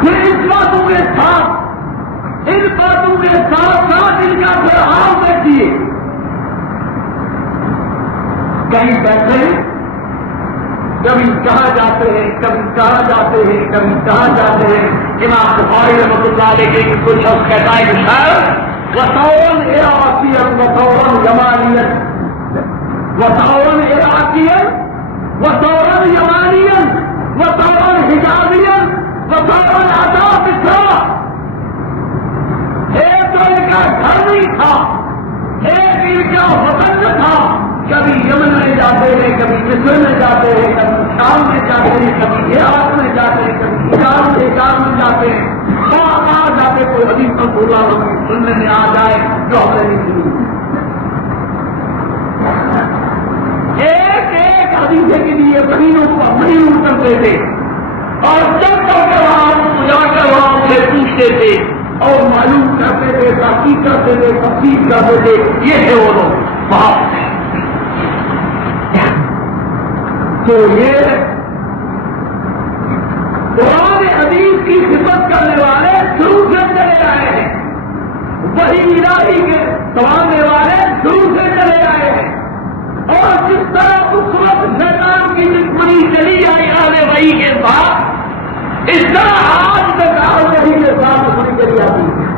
پھر ان باتوں کے ساتھ ان کا پھر حال دیکھیے. کہیں بیٹھے ہیں, کبھی کہاں جاتے ہیں, کبھی کہاں جاتے ہیں, کبھی کہاں جاتے ہیں. امام بخاری رحمۃ اللہ علیہ کے کچھ شخص کہتا ہے کہ شاید وطورن عراقیت, وطورن یمانیت, وطورن عراقیت, وطورن یمانیت, وطورن حجازیت, وطورن عذاب اسرا. ایک تو ان کا گھر نہیں تھا, ایک ان کا وطن تھا, کبھی یمن میں جاتے ہیں، کبھی مصر میں جاتے ہیں، کبھی شام میں جاتے ہیں، کبھی عراق میں جاتے ہیں، کبھی ایران سے ایران میں جاتے ہیں، کہاں جاتے کوئی حدیث رسول اللہ سننے میں آ جائے جو ہم نے نہیں سنی. ایک ایک حدیث کے لیے مہینوں کرتے تھے اور جب تک وہاں جا کر وہاں سے پوچھتے تھے اور معلوم کرتے تھے، تحقیق کرتے تھے، تفصیل کرتے تھے. یہ ہے وہ لوگ وہاں. تو یہ قرآن حدیث کی خدمت کرنے والے شروع سے چلے آئے ہیں، وہی الہی کے سنبھالنے والے شروع سے چلے آئے ہیں. اور جس طرح اس وقت شیطان کی دشمنی چلی آئی اہل وحی کے ساتھ، اس طرح آج تک اہل وحی کے ساتھ دشمنی چلی آتی ہے.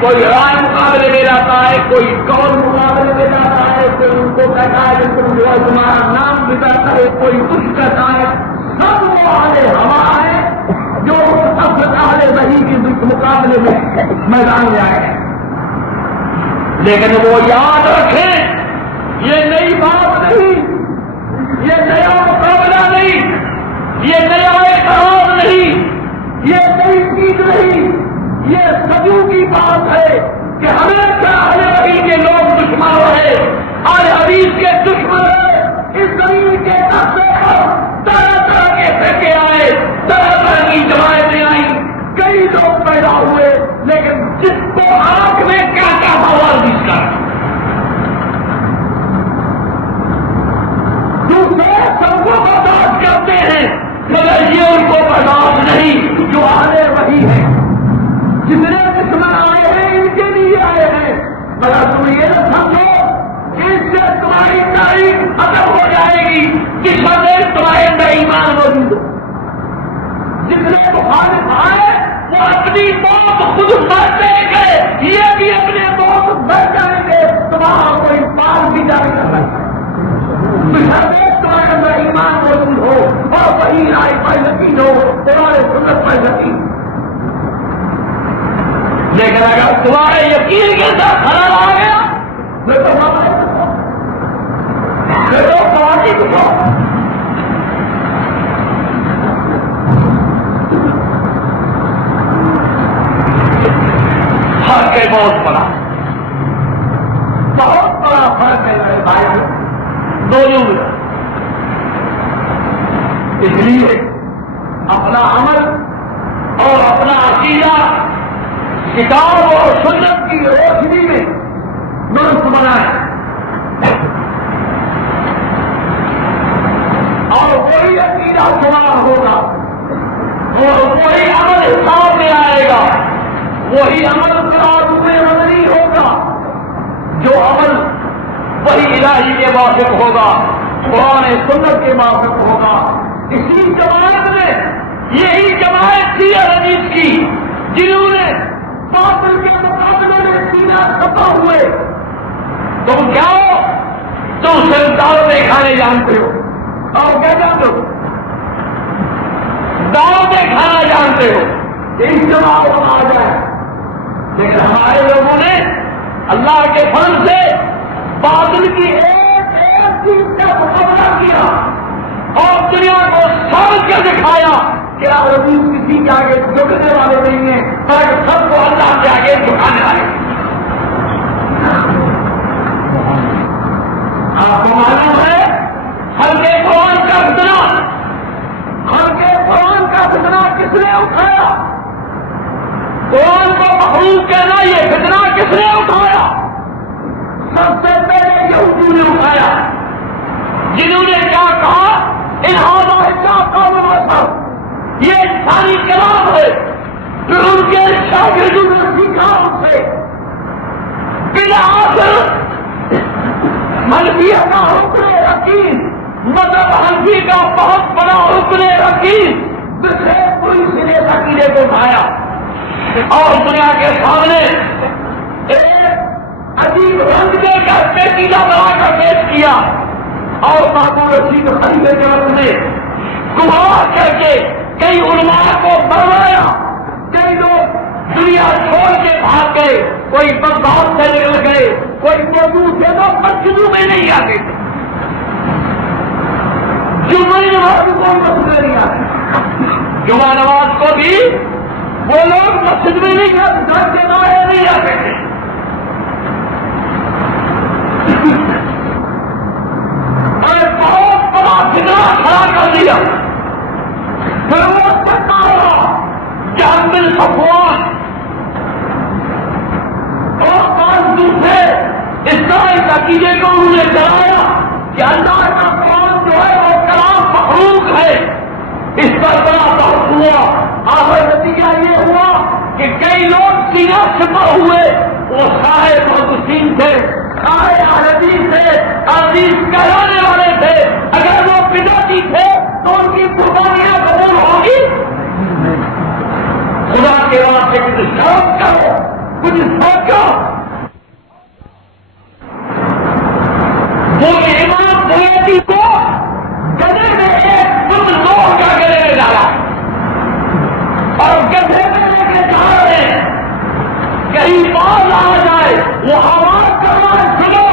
کوئی رائے مقابلے میں جاتا ہے، کوئی قول مقابلے میں جاتا ہے، کوئی ان کو کہتا ہے کہ تم جو ہے تمہارا نام بتاتا ہے، کوئی کچھ کہتا ہے. سب وہ اہل ہوا ہے جو اہل وحی کے مقابلے میں میدان میں آئے ہیں. لیکن وہ یاد رکھیں یہ نئی بات نہیں، یہ نیا مقابلہ نہیں، یہ نیا اعتراض نہیں، یہ نئی چیز نہیں. یہ صدیوں کی بات ہے کہ ہمیشہ اہل وحی کے لوگ دشمن رہے، اہل حدیث کے دشمن رہے. اس زمین کے راستے پر طرح طرح کے فرقے آئے، طرح طرح کی جماعتیں آئیں، کئی لوگ پیدا ہوئے، لیکن جس کو آنکھ میں کیا کیا سوال جس کا دوسرے سب کو برداشت کرتے ہیں، مگر یہ ان کو برداشت نہیں جو اہل وحی ہے. جتنے دشمن آئے ہیں ان کے لیے آئے ہیں، مگر تم یہ نہ سمجھو کہ اس سے تمہاری تاریخ ختم ہو جائے گی جس وقت تمہارے اندر ایمان موجود ہو. جتنے مخالف آئے وہ اپنی موت خود مرتے گئے، یہ بھی اپنے موت مر جائیں گے. تمہارا کوئی پال بھی جائے گا تمہارے اندر ایمان موجود ہو اور وہی رائے پر یقین ہو، تمہارے سنت پر یقین. لیکن اگر تمہارے یقین کے ساتھ خراب آ گیا تو پارٹی کو فرق ہے، بہت بڑا فرق ہے میرے بھائی دونوں میں. اس لیے اپنا عمل اور اپنا عقیدہ کتاب اور سنت کی روشنی میں درست بنائیں اور وہی عقیدہ سوال ہوگا اور وہی عمل حساب میں آئے گا. وہی عمل قرآن میں مبنی ہوگا جو عمل وہی الہی کے موافق ہوگا، قرآن سنت کے موافق ہوگا. اسی جماعت میں یہی جماعت تھی حدیث کی جنہوں نے باطل کے مقابلے میں سینہ کھپا ہوئے. تم کیا ہو؟ تم صرف دعوتیں کھانے جانتے ہو اور کیا جانتے ہو؟ دعوتیں کھانا جانتے ہو. ایک جماعت آ جائے، لیکن ہمارے لوگوں نے اللہ کے فضل سے باطل کی ایک ایک چیز کا مقابلہ کیا اور دنیا کو سمجھ کر دکھایا کہ حدیث کسی کے آگے جھکنے والے نہیں ہیں، بلکہ سب کو اللہ کے آگے جھکانے والے ہیں. آپ کو معلوم ہے خلق قرآن کا فتنہ، خلق قرآن کا فتنہ کس نے اٹھایا؟ قرآن کو مخلوق کہنا یہ فتنہ کس نے اٹھایا؟ سب سے پہلے یہودیوں نے اٹھایا، جنہوں نے کیا کہا انہانا حصہ قوم مذہب یہ انسانی کلام ہے. پھر ان کے شاگردوں نے سیکھا ان سے بالآخر حنفیہ کا حکم یقین، مذہب حنفی کا بہت بڑا حکم یقین دوسرے پوری سرے عقیدے کو اٹھایا اور دنیا کے سامنے ایک عجیب رنگ دے کر پیچیدہ بنا کر پیش کیا اور محمود رشید خلیفہ کے وقت میں گمراہ کر کے کئی علماء کو مروایا. کئی لوگ دنیا چھوڑ کے بھاگ گئے، کوئی بغداد سے نکل گئے، کوئی موجود تھے تو مسجدوں میں نہیں آتے تھے، جمعہ نماز کو مسجد میں نہیں آتے، جمعہ نماز کو بھی وہ لوگ مسجد میں نہیں آتے، گھر کے باہر نہیں آتے تھے۔ اور بہت بڑا فتنہ کھڑا کر دیا، پھر وہ فتنہ ہوا جہل بن صفوان اور پانچ دوسرے اس طرح عقیدے کو انہوں نے کرایا کہ اللہ کا قرآن جو ہے وہ کلام مخلوق ہے، اس پر بڑا بحث ہوا، آخر نتیجہ یہ ہوا کہ کئی لوگ سینہ چھپا ہوئے، وہ صاحب محدثین تھے، صاحب حدیث تھے، حدیث کہلانے والے تھے، اگر وہ بدعتی تھے تو ان کی قربانیاں قبول ہوگی؟ خدا کے واسطے کچھ شوق کرو، کچھ سوچو۔ وہ امام بریلوی کو گدھے میں ایک فٹ لوگ کا گلے میں ڈالا اور گدھے میں لے کے جا رہے ہیں، کہیں باز آ جائے، وہ آواز کرنا سنو،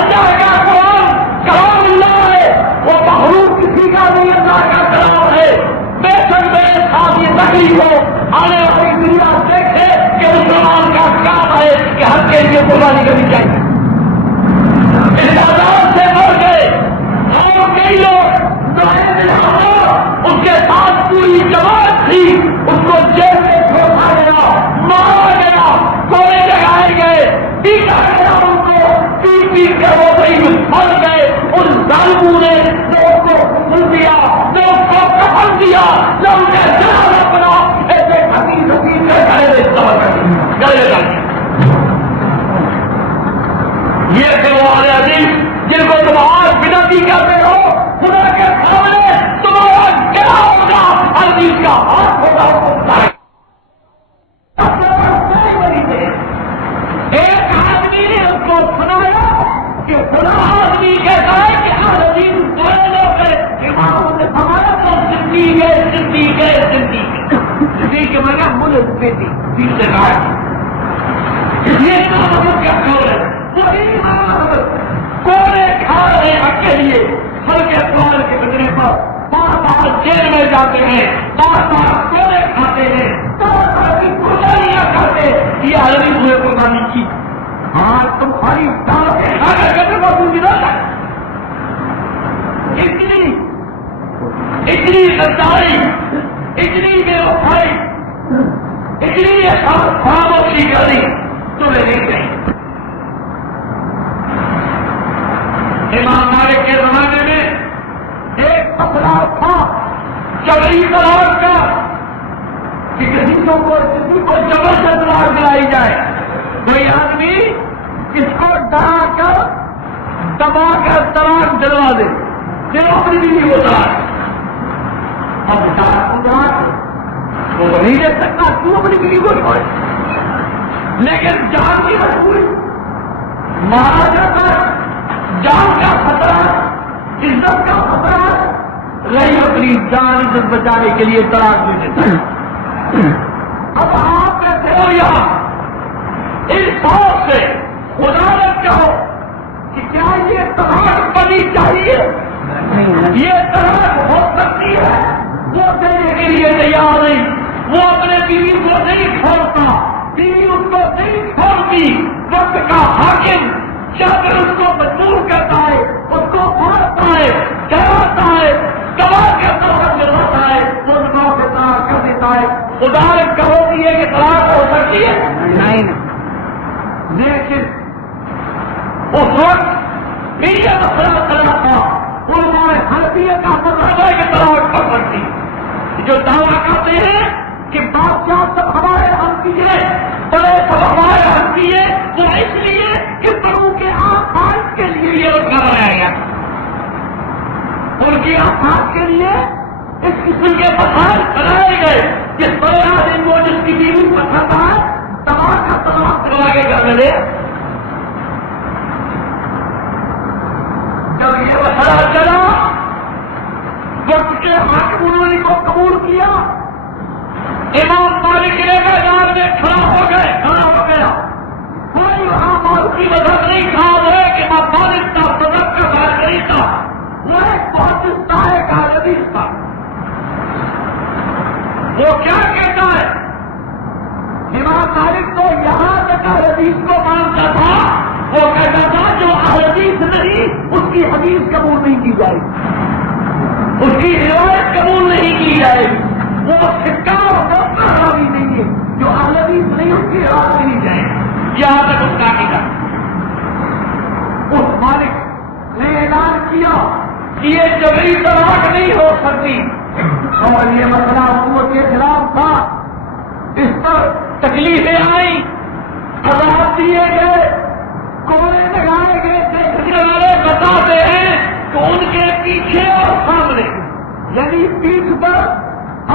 اللہ کا قرآن کلام اللہ ہے، وہ مخلوق کسی کا نہیں، اللہ کا کلام ہے۔ بے شک میرے ساتھ یہ تکلیف ہو، آنے والی دنیا دیکھے کہ مسلمان کا کام ہے کہ حق کے لیے قربانی کرنی چاہیے۔ انتظار سے بڑھ گئے اور کئی لوگ اس کے ساتھ پوری جماعت تھی، اس کو جیل میں چھوڑا گیا، مارا گیا، کوڑے لگائے گئے، پیٹا گیا، ان کو پیٹ پیٹ کر وہ وہی مر گئے۔ ان ظالموں نے نہ اس کو غسل دیا، نہ اس کو کفن دیا، نہ انہیں جنازہ بنا، ایسے حقیق حقیق کے گلے میں استعمال کر دیا، گلے ڈال دیا۔ یہ تھے وہ اہل حدیث جن کو تم آج بدعتی کہتے ہو، خدا کے سامنے تمہارا کیا ہوگا؟ حدیث کا ہاتھ ہوگا۔ ایک آدمی نے اس کو سنایا کہ خدا آدمی کہتا ہے کہ ہر حدیث دو لوگ ہیں، اماموں نے ہمارا تو صدیق ہے، صدیق ہے، صدیق ہے، صدیق کے مگر ملک میں تھی، دل سے کہا یہ مطلب کیا کھول ہے؟ وہی کوڑے کھا رہے ہیں اکیلے، ہلکے سوال کے بدلے پر بار بار جیل میں جاتے ہیں، بار بار کوڑے کھاتے ہیں، بار بار کی قربانیاں کھاتے، یہ عالمی ہوئے قربانی کی۔ ہاں تمہاری دال کے کھانے کے موجود نہ ہے، اتنی غداری، اتنی بے وفائی، اتنی خاموشی کری تمہیں نہیں چاہیے۔ امام مالک کے زمانے میں ایک اخلاق تھا چوری طلاق کا کہ کسی کو جبر سے طلاق دلائی جائے، کوئی آدمی اس کو ڈرا کر دبا کر طلاق دلوا دے، دلوری بھی نہیں ہوتا، اب وہ نہیں دے سکتا، کیوں اپنی بیوی کو چھوڑے، لیکن جان کی مجبوری، مہاراجا کا جان کا خطرہ، عزت کا خطرہ، نہیں اپنی جان عزت بچانے کے لیے طلاق دے دیتا۔ اب آپ کہتے ہو یہاں اس سوچ سے خدا نے کہو کہ کیا یہ طلاق بنی چاہیے، یہ طلاق ہو سکتی ہے، وہ دینے کے لیے تیار نہیں، وہ اپنے بیوی کو نہیں چھوڑتا، بیوی اس کو نہیں چھوڑتی، وقت کا حاکم جب اس کو مجبور کرتا ہے، اس کو مارتا ہے، ڈراتا ہے، تباہ کرتا ہے، ڈراتا ہے، وہ دماغ سے طلاق کر دیتا ہے۔ خدا نے کہو کہ یہ کہ طلاق ہو سکتی ہے نہیں، لیکن اس وقت یہ مسئلہ چلا تھا، انہوں نے حنفیہ کا مذہب ہے کہ طلاق ہو سکتی، جو دعویٰ کرتے ہیں کہ بادشاہ سب ہمارے حنفی ہیں، بڑے سب ہمارے حنفی ہیں، وہ اس لیے کہ بڑوں کے آفات کے لیے یہ کر رہے ہیں، ان کی آفات کے لیے اس قسم کے مسائل بنائے گئے کہ بڑے آدمی وہ جس کی بیوی پسند ہے تمام کا تمام کروا کے گھر میں دے۔ جب یہ مسئلہ چلا، وقت کے حاکموں نے کو قبول کیا، امام مالک کے میدان میں کھڑا ہو گیا، کوئی وہاں مالکی مذہب نہیں تھا، حدیث کو مانتا تھا وہ کہتا تھا جو اہل حدیث نہیں اس کی حدیث قبول نہیں کی جائے گی، اس کی روایت قبول نہیں کی جائے گی، وہ سکہ اور ڈاکٹر راوی نہیں ہے، جو اہل حدیث نہیں اس کی روایت نہیں جائے گی۔ یہاں تک اس کا عقیدہ۔ اس مالک نے اعلان کیا کہ یہ جبری طلاق نہیں ہو سکتی، اور یہ مسئلہ حکومت کے خلاف تھا، اس پر تکلیفیں آئیں، عذاب دیے گئے، کوڑے لگائے گئے، دیکھنے والے بتاتے ہیں کہ ان کے پیچھے اور سامنے یعنی پیٹھ پر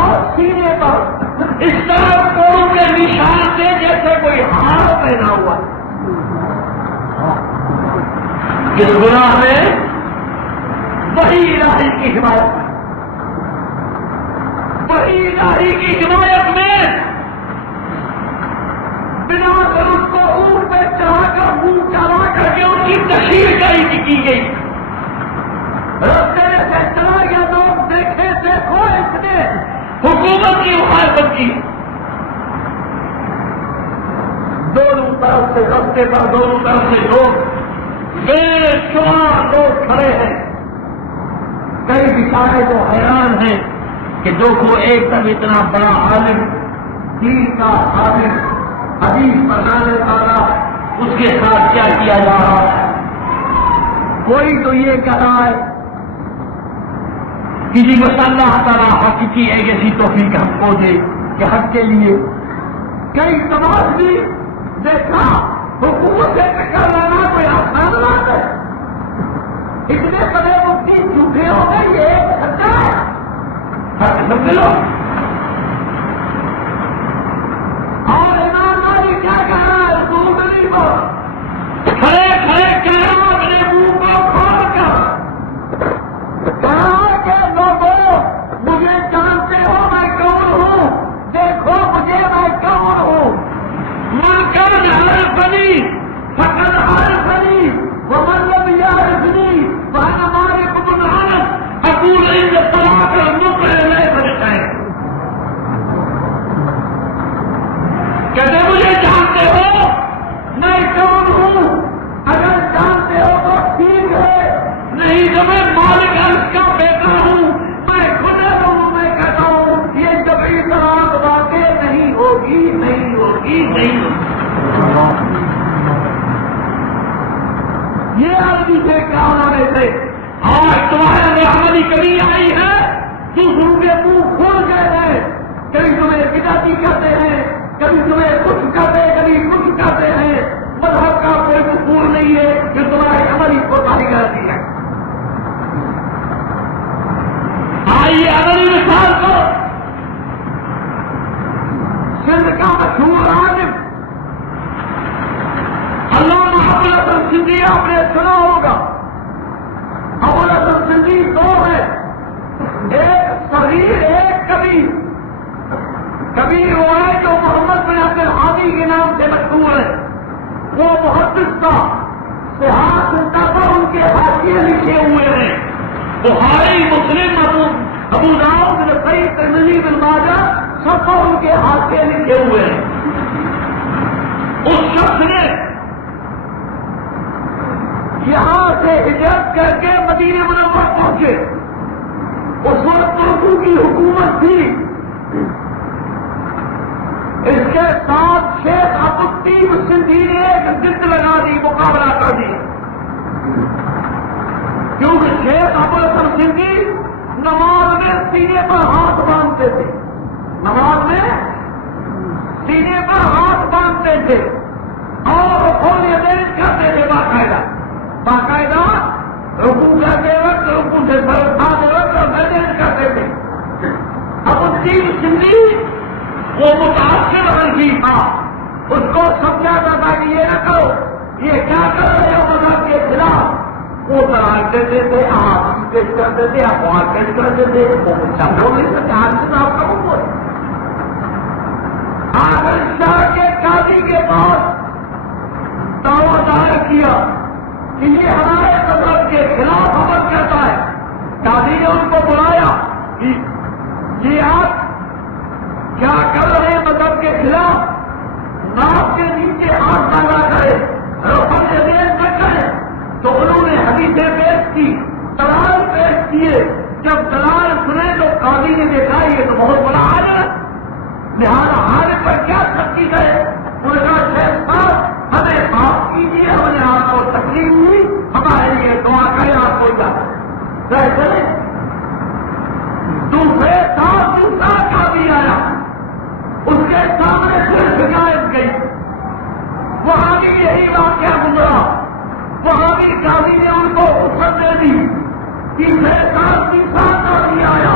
اور سینے پر اس طرح کوڑوں کے نشان سے جیسے کوئی ہار پہنا ہوا ہے۔ اس گناہ میں وہی الہی کی حمایت، وہی الہی کی حمایت میں بنا کر اس کو اونٹ پہ چڑھا کر منہ چلا کر کے اس کی تشہیر کی گئی۔ رستے سے چلا گیا، لوگ دیکھے دیکھو اس نے حکومت کی مخالفت کی۔ دونوں طرف سے رستے پر دونوں طرف سے لوگ بے شمار لوگ کھڑے ہیں، کئی بیچارے تو حیران ہیں کہ دیکھو ایک طرف اتنا بڑا عالم، دین کا عالم، حدیث بنانے والا، اس کے ساتھ کیا کیا جا رہا ہے۔ کوئی تو یہ کہہ رہا ہے کہ جی بس اللہ تعالیٰ حقیقی ایک ایسی توفیق ہم کو دے کہ حق کے لیے کئی تماش بھی دیکھا حکومت سے ٹکر لانا کوئی آسان بات ہے، اتنے بڑے مفتی جھوٹے ہو گئے، یہ ایک سچا ہے، سمجھ لو۔ اور امام مالک کیا کہہ رہا ہے دوسری کو کھڑے کھڑے کہہ رہا اپنے منہ کو کھول کر کہا کہ لوگوں مجھے جانتے ہو میں کون ہوں، دیکھو مجھے میں کون ہوں، من کر عرفنی فقد عرفنی ومن لم يعرفنی فانا مالک بن انس اقول عند طلاق المقر ليس بشيء۔ کہتے مجھے جانتے ہو میں کون ہوں، اگر جانتے ہو تو ٹھیک ہے، نہیں تو میں مالک انس کا بیٹا ہوں، میں خود ہوں، میں کہتا ہوں یہ جبری طلاق واقع نہیں ہوگی، نہیں ہوگی، نہیں ہوگی۔ یہ آدمی سے کیا ہونے سے آج تمہارے اندر عملی کمی آئی ہے، دوسروں کے منہ کھول گئے ہیں، کبھی تمہیں بدعتی کہتے ہیں، کبھی تمہیں کچھ کہتے ہیں، کبھی کچھ کہتے ہیں، مذہب کا کوئی اصول نہیں ہے جو تمہاری عملی کوتاہی کرتی ہے۔ آئیے عملی مثال کو سندھ کا مشہور عالم علامہ ابو الحسن سندھی، آپ نے سنا ہوگا۔ ابو الحسن سندھی دو ہے، ایک صغیر ایک کبیر۔ کبیر وہ ہے جو محمد بن عبد الحادی کے نام سے مشہور ہے، وہ محدث تھا، صحاح منتخب ان کے حاشیے لکھے ہوئے ہیں، بخاری مسلم ابو داؤد نسائی ترمذی بن ماجہ سب ان کے حاشیے لکھے ہوئے ہیں۔ اس شخص نے یہاں سے ہجرت کر کے مدینہ منورہ پہنچے، اس وقت ترکوں کی حکومت تھی، اس کے ساتھ شیخ ابو الطیب سندھی نے ایک ضد لگا دی، مقابلہ کر دی، کیونکہ شیخ ابو الحسن سندھی نماز میں سینے پر ہاتھ باندھتے تھے، نماز میں سینے پر ہاتھ باندھتے تھے اور رکوع یدین کرتے تھے باقاعدہ رکوع کرتے وقت رکوع سے سر اٹھاتے وقت اور یدین کرتے تھے۔ ابو الطیب سندھی وہ متاثر حنفی تھا، اس کو سمجھاتا تھا کہ یہ نہ کرو، یہ کیا کر رہے ہو مذہب کے خلاف۔ وہ دلال دیتے تھے، آپ پیش کرتے تھے، اقوال پیش کرتے تھے، وہ بول نہیں سکتے، آج سے آپ کا حکم ہے۔ آخر شاہ کے قاضی کے پاس دعویٰ دائر کیا کہ یہ ہمارے مذہب کے خلاف عمل کرتا ہے۔ قاضی نے ان کو بلایا کہ یہ آپ کیا کر رہے ہیں مذہب کے خلاف، ناک کے نیچے ہاتھ ڈالا جب دلال سنے تو قاضی نے دیکھا یہ تو بہت بڑا حال ہے، لہٰذا حال پر کیا سختی کرے؟ انہوں نے کہا شیخ صاحب ہمیں معاف کیجیے، ہم نے آپ کو تکلیف دی، ہمارے لیے دعا کریں آپ کو چلے۔ دوسرے سال دوسرا قاضی آیا، اس کے سامنے پھر شکایت گئی، وہاں بھی یہی واقعہ گزرا، وہاں بھی قاضی نے ان کو رخصت دے دی۔ تیسرے سال تیسرا قاضی آیا،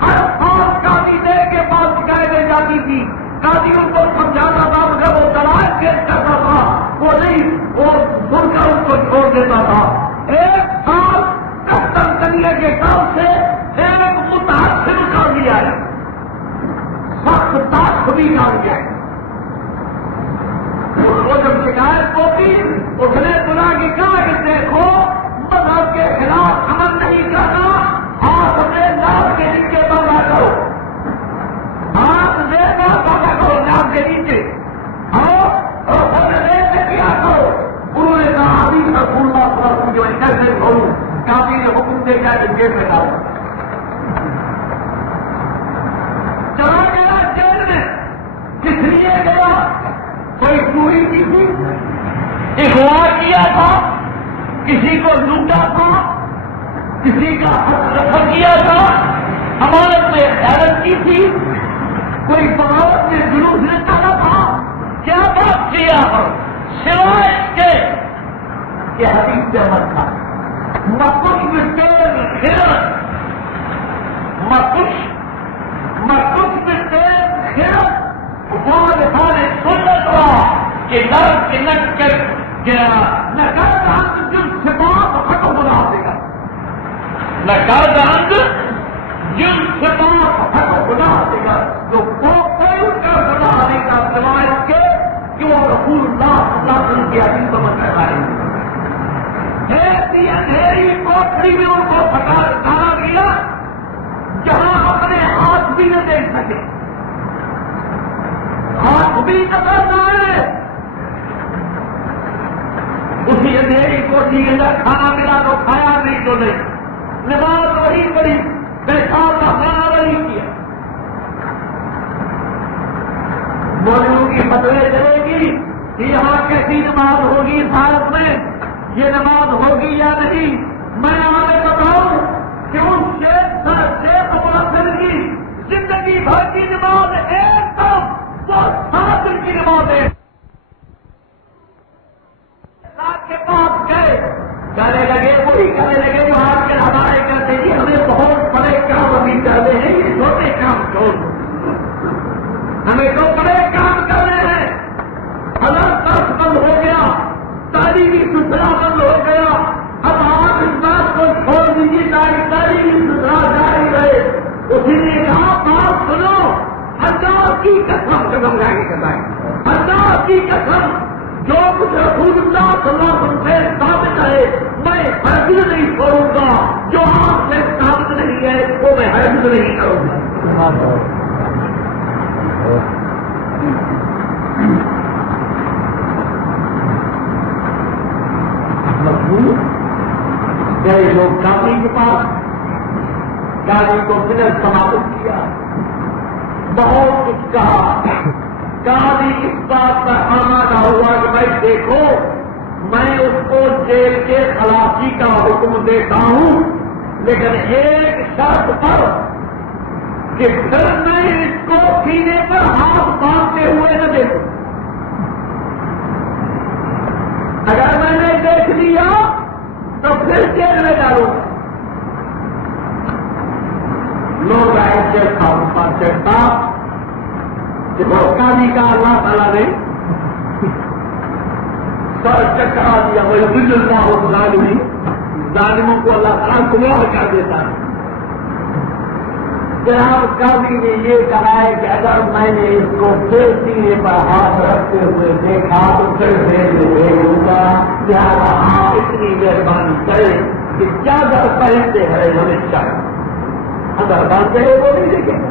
ہر اور قاضی دے کے بعد شکایتیں جاتی تھی، قاضی ان کو سمجھاتا تھا مگر وہ دلائل پیش کرتا تھا، وہ نہیں، وہ سن کر اس کو چھوڑ دیتا تھا۔ ایک سال کسٹم کرنے کے کام سے ایک متاثر قاضی آیا، سخت تاخبی قاضی آیا، اس کو جب شکایت ہوتی اس نے بلا کے کہا کہ دیکھو مذہب کے خلاف عمل نہیں کرنا، ہاتھ اپنے ناک کے نیچے باندھا کرو، ہاتھ دے کر باندھا کرو ناک کے نیچے، اور سے کیا کرو۔ انہوں نے کہا ابھی رسول اللہ صلی اللہ علیہ وسلم جو کیسے کروں؟ قاضی نے حکم دے کر جیل میں ڈالو، چلا گیا جیل میں۔ کس لیے گیا؟ کوئی چوری کی تھی، اغوا کیا تھا، کسی کو لوٹا تھا، کسی کا حق رفع کیا تھا، امانت میں خیانت کی تھی، کوئی بغاوت میں جلوس نکالا تھا، کیا بات کیا ہو سوائے اس کے کہ حدیث سے مت تھا مکش بتیل خیرت، مکش بتیل خیرت نے سنت ہوا کہ نر کے نٹ کر گیا نہ کر دانت جن سے بات ختم بنا دے گا، نہ کر دانت جن سے بات ختم بنا دے گا، جو کوئی کر بنانے کا سوائے اس کے کہ وہ رسول اللہ صلی اللہ علیہ وسلم کی حدیث سمجھ کر آئے۔ ایسی اندھیری کوٹری میں ان کو ڈالا گیا جہاں اپنے ہاتھ بھی نہ دیکھ سکے، ہاتھ بھی نظر نہ آئے۔ اسی اندھیری کوٹری کے اندر کھانا ملا تو کھایا، نہیں تو نہیں، نماز وہی پڑی، پیشاب کا کھانا وہی کیا۔ مولویوں کی فتوے چلے گی کہ یہاں کیسی نماز ہوگی بھارت میں، یہ نماز ہوگی یا نہیں؟ میں ہمیں بتاؤں کہ اس شیخ ابوالحسن کی زندگی بھر کی نماز ایک دم وہ 7 دن کی نماز ہے۔ ساتھ کے پاس گئے، کہنے لگے وہی کہنے لگے جو آج کے ہمارے کہتے جی ہمیں بہت بڑے کام ابھی کرنے ہیں، یہ چھوٹے کام چھوڑ، ہمیں تو بڑے کام کرنے ہیں۔ حضرت درس بند ہو گیا، تعلیمی سلسلہ بند ہو گیا، اب آپ اس بات کو چھوڑ دیجیے تاکہ تعلیمی سلسلہ جاری رہے۔ اسی نے کہا بات سنو، اللہ کی قسم قدم جا کے کہائیں، اللہ کی قسم جو کچھ رسول اللہ صلی اللہ علیہ وسلم سے ثابت ہے میں ہرگز نہیں چھوڑوں گا، جو آپ سے ثابت نہیں ہے وہ میں ہرگز نہیں کروں گا۔ گئے لوگ قاضی کے پاس، قاضی کو پھر سماپت کیا، بہت کچھ کہا۔ قاضی اس بات پر آمادہ ہوا کہ بھائی دیکھو میں اس کو جیل کے خلاصی کا حکم دیتا ہوں، لیکن ایک شرط پر کہ پھر میں اس کو سینے پر ہاتھ باندھتے ہوئے نہ دیکھوں، اگر میں نے دیکھ لیا تو پھر جیل میں ڈالوں گا۔ لوگ آئے شیخ صاحب پاس چڑھتا قاضی کا اللہ تعالیٰ نے سر چکرا دیا، وہ دل اللہ ظالمی، ظالموں کو اللہ تعالیٰ گمراہ کر دیتا ہے۔ جناب قاضی نے یہ کہا ہے کہ اگر میں نے اس کو پھر سینے پر ہاتھ رکھتے ہوئے دیکھا تو پھر جیل میں بھیجوں گا، لہٰذا آپ اتنی مہربانی کریں کہ چادر پہنتے ہیں ہمیشہ، اگر باندھتے ہیں وہ نہیں دیکھیں گے۔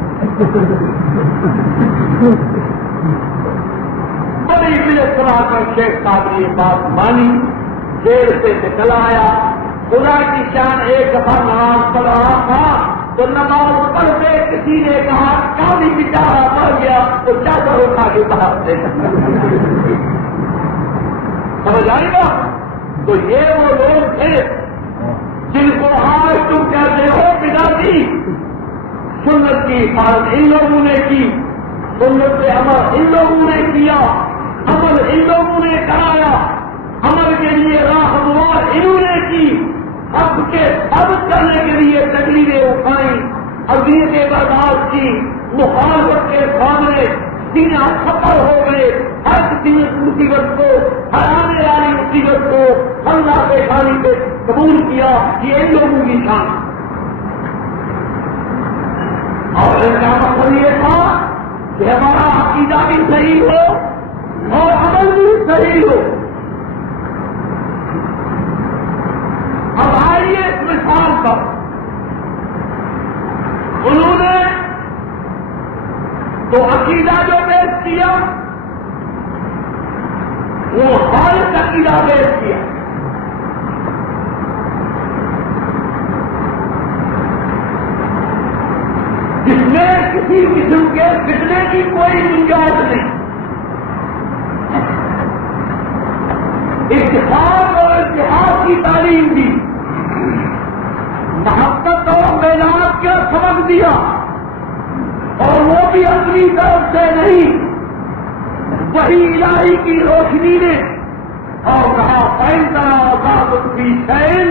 بڑی بے سرا کر شیخ صاحب نے یہ بات مانی، جیل سے نکل آیا، خدا کی شان ایک دفعہ نماز پڑھ رہا تھا تو نماز پڑھتے کسی نے کہا کافی بیچارہ مر گیا تو چادر اٹھا کے باہر دے سمجھ آئے گا. تو یہ وہ لوگ تھے جن کو آج تم کہتے ہو بدعتی. سنت کی حفاظت ان لوگوں نے کی, سنت سے عمل ان لوگوں نے کیا, عمل ان لوگوں نے کرایا, عمل کے لیے راہ ہموار انہوں نے کی, اب کے ثابت کرنے کے لیے تکلیفیں اٹھائیں, اذیتیں برداشت کی, مخالفت کے سامنے سینہ سفر ہو گئے, ہر کسی مصیبت کو, ہرانے والی مصیبت کو اللہ کے خالی پہ قبول کیا. یہ ان لوگوں کی شان. اور ان کا مطلب یہ تھا کہ ہمارا عقیدہ بھی صحیح ہو اور عمل بھی صحیح ہو. اب آئیے اس مثال پر. انہوں نے تو عقیدہ جو پیش کیا وہ خالص عقیدہ پیش کیا. جس میں کسی قسم کے فتنے کی کوئی گنجائش نہیں. اتفاق اور اتحاد کی تعلیم دی, محبت اور میلاد کا سبق دیا, اور وہ بھی اپنی طرف سے نہیں, وہی الہی کی روشنی نے. اور کہا فَإِنْ تَنَازَعْتُمْ فِي شَيْءٍ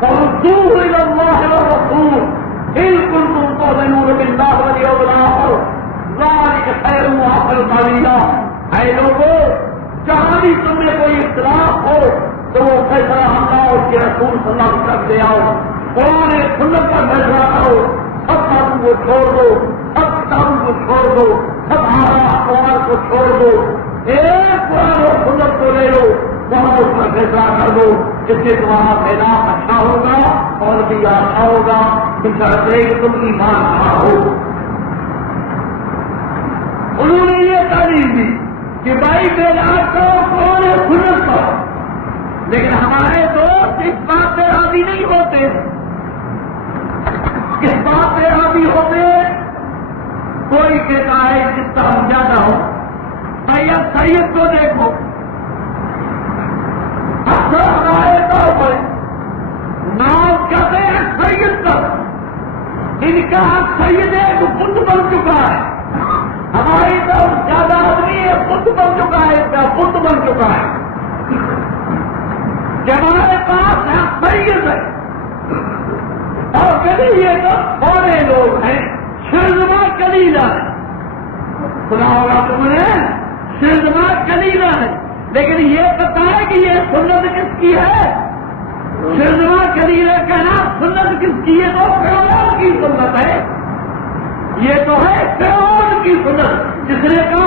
فَرُدُّوهُ إِلَى اللَّهِ وَالرَّسُولِ إِن كُنتُمْ تُؤْمِنُونَ بِاللَّهِ وَالْيَوْمِ الْآخِرِ ذَلِكَ خَيْرٌ وَأَحْسَنُ تَأْوِيلًا. اے لوگوں, جہاں بھی تم میں کوئی اختلاف ہو تو وہ فیصلہ اللہ اور اس کے رسول صلی اللہ علیہ وسلم لے آؤ, قرآن سنت کا فیصلہ کرو, سب باتوں کو چھوڑ دو, سب کتابوں کو چھوڑ دو, سب اقوال کو چھوڑ دو, ایک قرآن اور سنت کو لے لو, وہاں اس کا فیصلہ کر دو, جس سے تمہارا میدان اچھا ہوگا اور بھی اچھا ہوگا. کہ تم ایمان کہاں ہو. انہوں نے یہ تعلیم دی کہ بھائی میدان کرو, قرآن سنت کرو, لیکن ہمارے دوست اس بات سے راضی نہیں ہوتے. کس بات سے راضی ہوتے؟ کوئی کہتا ہے جس کا ہم زیادہ ہو, بھائی اب سید کو دیکھو, اکثر ہمارے طور پر نام کہتے ہیں سید کا, ان کا سید ایک بت بن چکا ہے. ہماری طرف زیادہ آدمی ایک بت بن چکا ہے, اس کا بت بن چکا ہے. کہ ہمارے پاس سید ہے, اور کبھی یہ تو تھوڑے لوگ ہیں, شرزما کلیلہ ہے. سنا ہوگا تم نے, شرزما کلیلہ ہے, لیکن یہ پتا ہے کہ یہ سنت کس کی ہے؟ شرزما کلیلہ کہنا سنت کس کی ہے؟ تو فرعون کی سنت ہے. یہ تو ہے فرعون کی سنت, جس نے کہا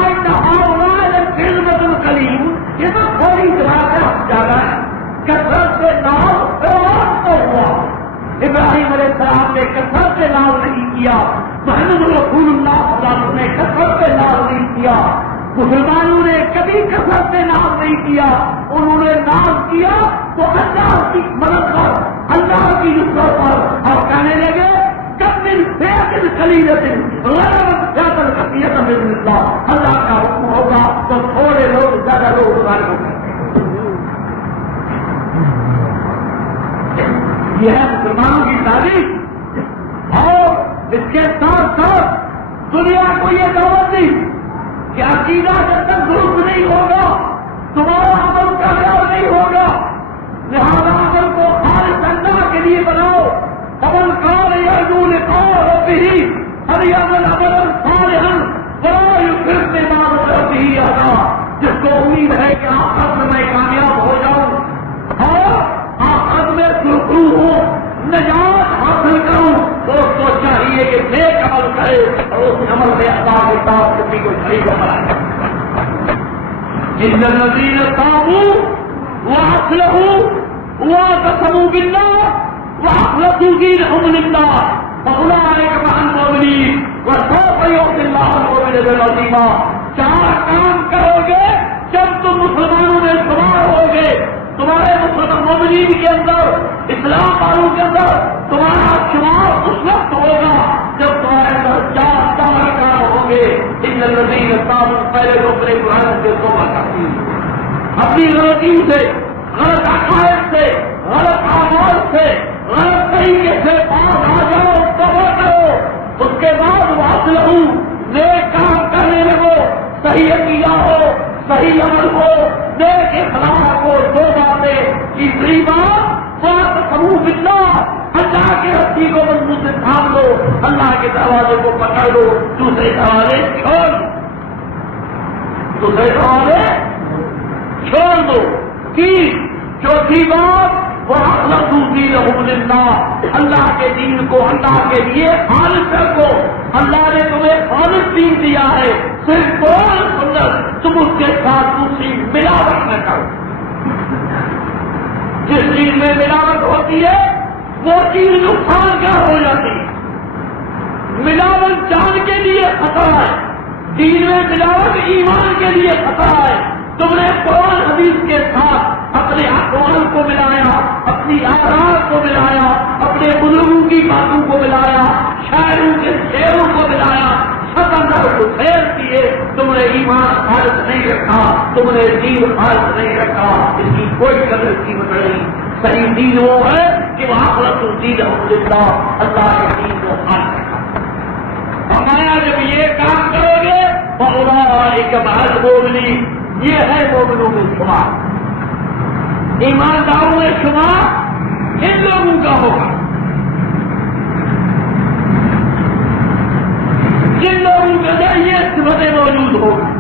خدمت الکلیم. یہ تو تھوڑی بات ہے, زیادہ ہے. کثرت سے نام فرعون کو ہوا. ابراہیم علیہ السلام نے کثرت سے نام نہیں کیا, محمد رسول اللہ صلی اللہ علیہ وسلم نے کثرت سے نام نہیں کیا, مسلمانوں نے کبھی کثرت سے نام نہیں کیا. انہوں نے نام کیا تو اللہ کی مدد پر, اللہ کی نصرت پر, اور کہنے لگے کب دن فیصل خلیلت غلبت فیصل خطیت بزن اللہ. اللہ کا حکم ہوگا تو تھوڑے لوگ زیادہ لوگ غالب ہو گئے. یہ ہے مسلمانوں کی تاریخ. اور اس کے ساتھ ساتھ دنیا کو یہ دعوت دی کہ عقیدہ جب تک درست نہیں ہوگا تمہارا عمل کامیاب نہیں ہوگا. لہذا عمل کو خالص اللہ کے لیے بناؤ. عمل کار یرجو لقاء ربہ فلیعمل عملا صالحا ولا یشرک بعبادۃ ربہ احدا. جس کو امید ہے کہ آخرت میں میں کامیاب ہو جاؤں اور آخرت میں سرخرو ہوں, نجات حاصل کروں, تو اس کو چاہیے کہ نیک عمل کرے اور اس عمل میں اللہ کے ساتھ کسی کو شریک بنائے. ان الذین تابوا واصلحوا واعتصموا باللہ واخلصوا دینهم للہ فاولئک مع المؤمنین وسوف یؤتی اللہ المؤمنین اجرا عظیما. 4 کام کرو گے جب تم مسلمانوں میں شمار ہو گے, تمہارے مسلمان مومنین کے اندر اسلام والوں کے اندر تمہارا شمار اس وقت ہوگا جب تمہارے اندر 4 کام ہوں گے. ان الذین تابوا پہلے تو اپنے قرآن سے توبہ کرتی اپنی غلطی سے، غلط عقائد سے، غلط اعمال سے، غلط طریقے سے باز آ جاؤ، توبہ کرو. اس کے بعد واصلحو نیک کام کرنے لگو، صحیح عقیدہ ہو، صحیح عمل ہو، نیک اخلاق ہو. 2 باتیں. تیسری بات واعتصموا باللہ، اللہ کے رسی کو مضبوط سے تھام لو، اللہ کے دروازے کو پکڑ لو، دوسرے دروازے چھوڑ دو، دوسرے دروازے چھوڑ دو. چوتھی بات وَأَخْلَصُوا دِينَهُمْ لِلَّهِ، اللہ کے دین کو اللہ کے لیے خالص رکھو. اللہ نے تمہیں خالص دین دیا ہے، صرف قرآن سنت، تم اس کے ساتھ دوسری ملاوٹ نہ کرو. جس چیز میں ملاوٹ ہوتی ہے وہ چیز نقصان کا ہو جاتی ہے. ملاوٹ جان کے لیے خطرہ ہے، دین میں ملاوٹ ایمان کے لیے خطرہ ہے. تم نے قرآن حدیث کے ساتھ اپنے اقوال کو ملایا، اپنی آراء کو ملایا، اپنے بزرگوں کی باتوں کو ملایا، شاعروں کے شعروں کو ملایا، سمندر کو پھیر کیے. تم نے ایمان خالص نہیں رکھا، تم نے دین خالص نہیں رکھا. اس کی کوئی قدر قیمت نہیں. صحیح دین وہ ہے کہ وہ آخرت الدین للہ، اللہ کے دین کو خالص رکھا. فرمایا جب یہ کام کرو گے فاولئک مع المؤمنین، یہ ہے مومنوں میں شمار، ایمانداروں میں شمار ان لوگوں کا ہوگا جن لوگوں کے اندر یہ صفتیں موجود ہوگی،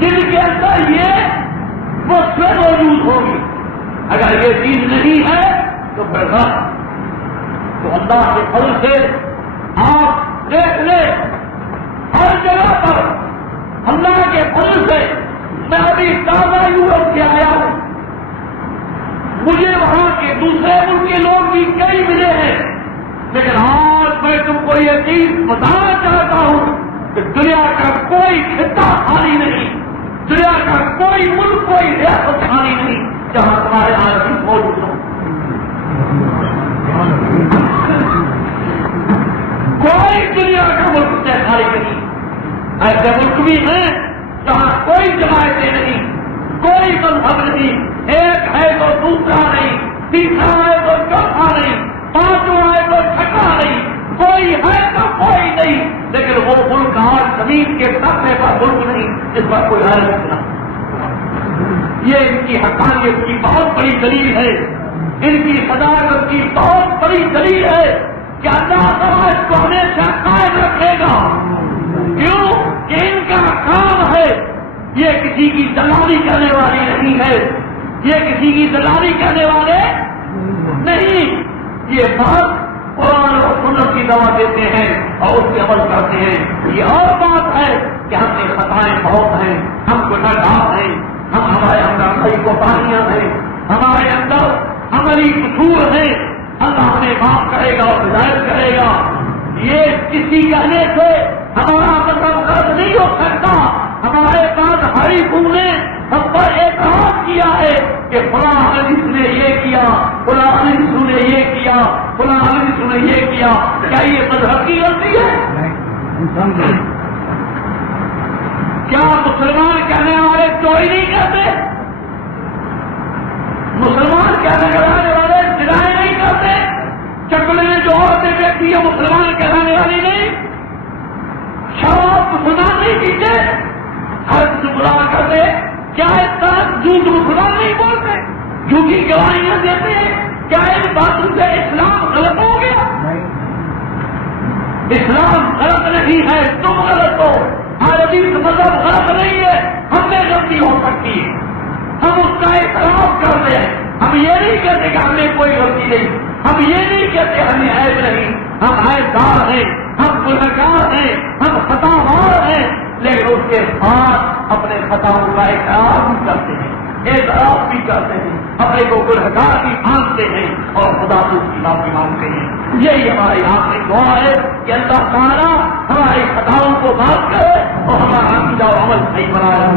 جن کے اندر یہ وصفیں موجود ہوگی. اگر یہ چیز نہیں ہے تو پھر تو اللہ کے فضل سے آپ دیکھ لیں ہر جگہ پر اللہ کے فضل سے. میں ابھی تازہ یورپ سے آیا ہوں، مجھے وہاں کے دوسرے ملک کے لوگ بھی کئی ملے ہیں، لیکن آج میں تم کو یہ چیز بتانا چاہتا ہوں کہ دنیا کا کوئی خطہ خالی نہیں، دنیا کا کوئی ملک، کوئی ریاست خالی نہیں جہاں تمہارے آدمی موجود ہوں. کوئی دنیا کا ملک سے خالی نہیں. ایسے ملک بھی ہیں جہاں کوئی جماعتیں نہیں، کوئی مذہب نہیں، ایک ہے تو دوسرا نہیں، تیسرا ہے تو چوتھا نہیں، پانچواں ہے تو چھٹا نہیں، کوئی ہے تو کوئی نہیں. لیکن وہ ملک آج زمین کے سطح پر ملک نہیں جس پر کوئی حیرت نہ. یہ ان کی حقانیت کی بہت بڑی دلیل ہے، ان کی صداقت کی بہت بڑی دلیل ہے کہ اللہ تعالیٰ اس کو ہمیشہ قائم رکھے گا. کیوں کہ ان کا کام ہے، یہ کسی کی دلالی کرنے والی نہیں ہے، یہ کسی کی دلالی کرنے والے نہیں. یہ بات قرآن اور سنت کی دعوت دیتے ہیں اور اس پہ عمل کرتے ہیں. یہ اور بات ہے کہ ہم نے خطائیں بہت ہیں، ہم گنہگار ہیں، ہمارے اندر کئی کوتاہیاں ہیں، ہمارے اندر عملی قصور ہیں. اللہ ہمیں معاف کرے گا اور ہدایت کرے گا. یہ کسی کہنے سے ہمارا مطلب غلط نہیں ہو سکتا. ہمارے پاس حریفوں نے ہم پر اعتراض کیا ہے کہ فلاں حدیث نے یہ کیا، فلاں حدیث نے یہ کیا، فلاں حدیث نے یہ کیا. کیا یہ مذہب کی غلطی ہے؟ کیا مسلمان کہنے والے چوری نہیں کرتے؟ مسلمان کہنے والے زنا نہیں کرتے؟ چکلے میں جو عورتیں بیٹھی ہیں مسلمان کہلانے والی نہیں؟ شراب مسلمان نہیں پیتے؟ ہر بلا کرتے؟ کیا اس طرح جھوٹ مسلمان نہیں بولتے؟ جھوٹی گواہیاں دیتے ہیں؟ کیا ان باتوں سے اسلام غلط ہو گیا؟ اسلام غلط نہیں ہے، تم غلط ہو. ہر حدیث مذہب غلط نہیں ہے، ہم میں غلطی ہو سکتی ہے، ہم اس کا اعتراف کرتے ہیں. ہم یہ نہیں کہتے کہ ہم نے کوئی غلطی نہیں، ہم یہ نہیں کہتے ہمیں عیب نہیں. ہم عیبدار ہیں، ہم گنہگار ہیں، ہم خطاوار ہیں، لیکن اس کے ساتھ اپنے خطاؤں کا اقرار بھی کرتے ہیں، اعتراف بھی کرتے ہیں، اپنے کو گنہگار بھی مانتے ہیں اور خدا سے اس کی معافی مانگتے ہیں. یہی ہماری آخری دعا ہے کہ اللہ تعالیٰ ہماری خطاؤں کو معاف کرے اور ہمارا عقیدہ و عمل صحیح بنائے.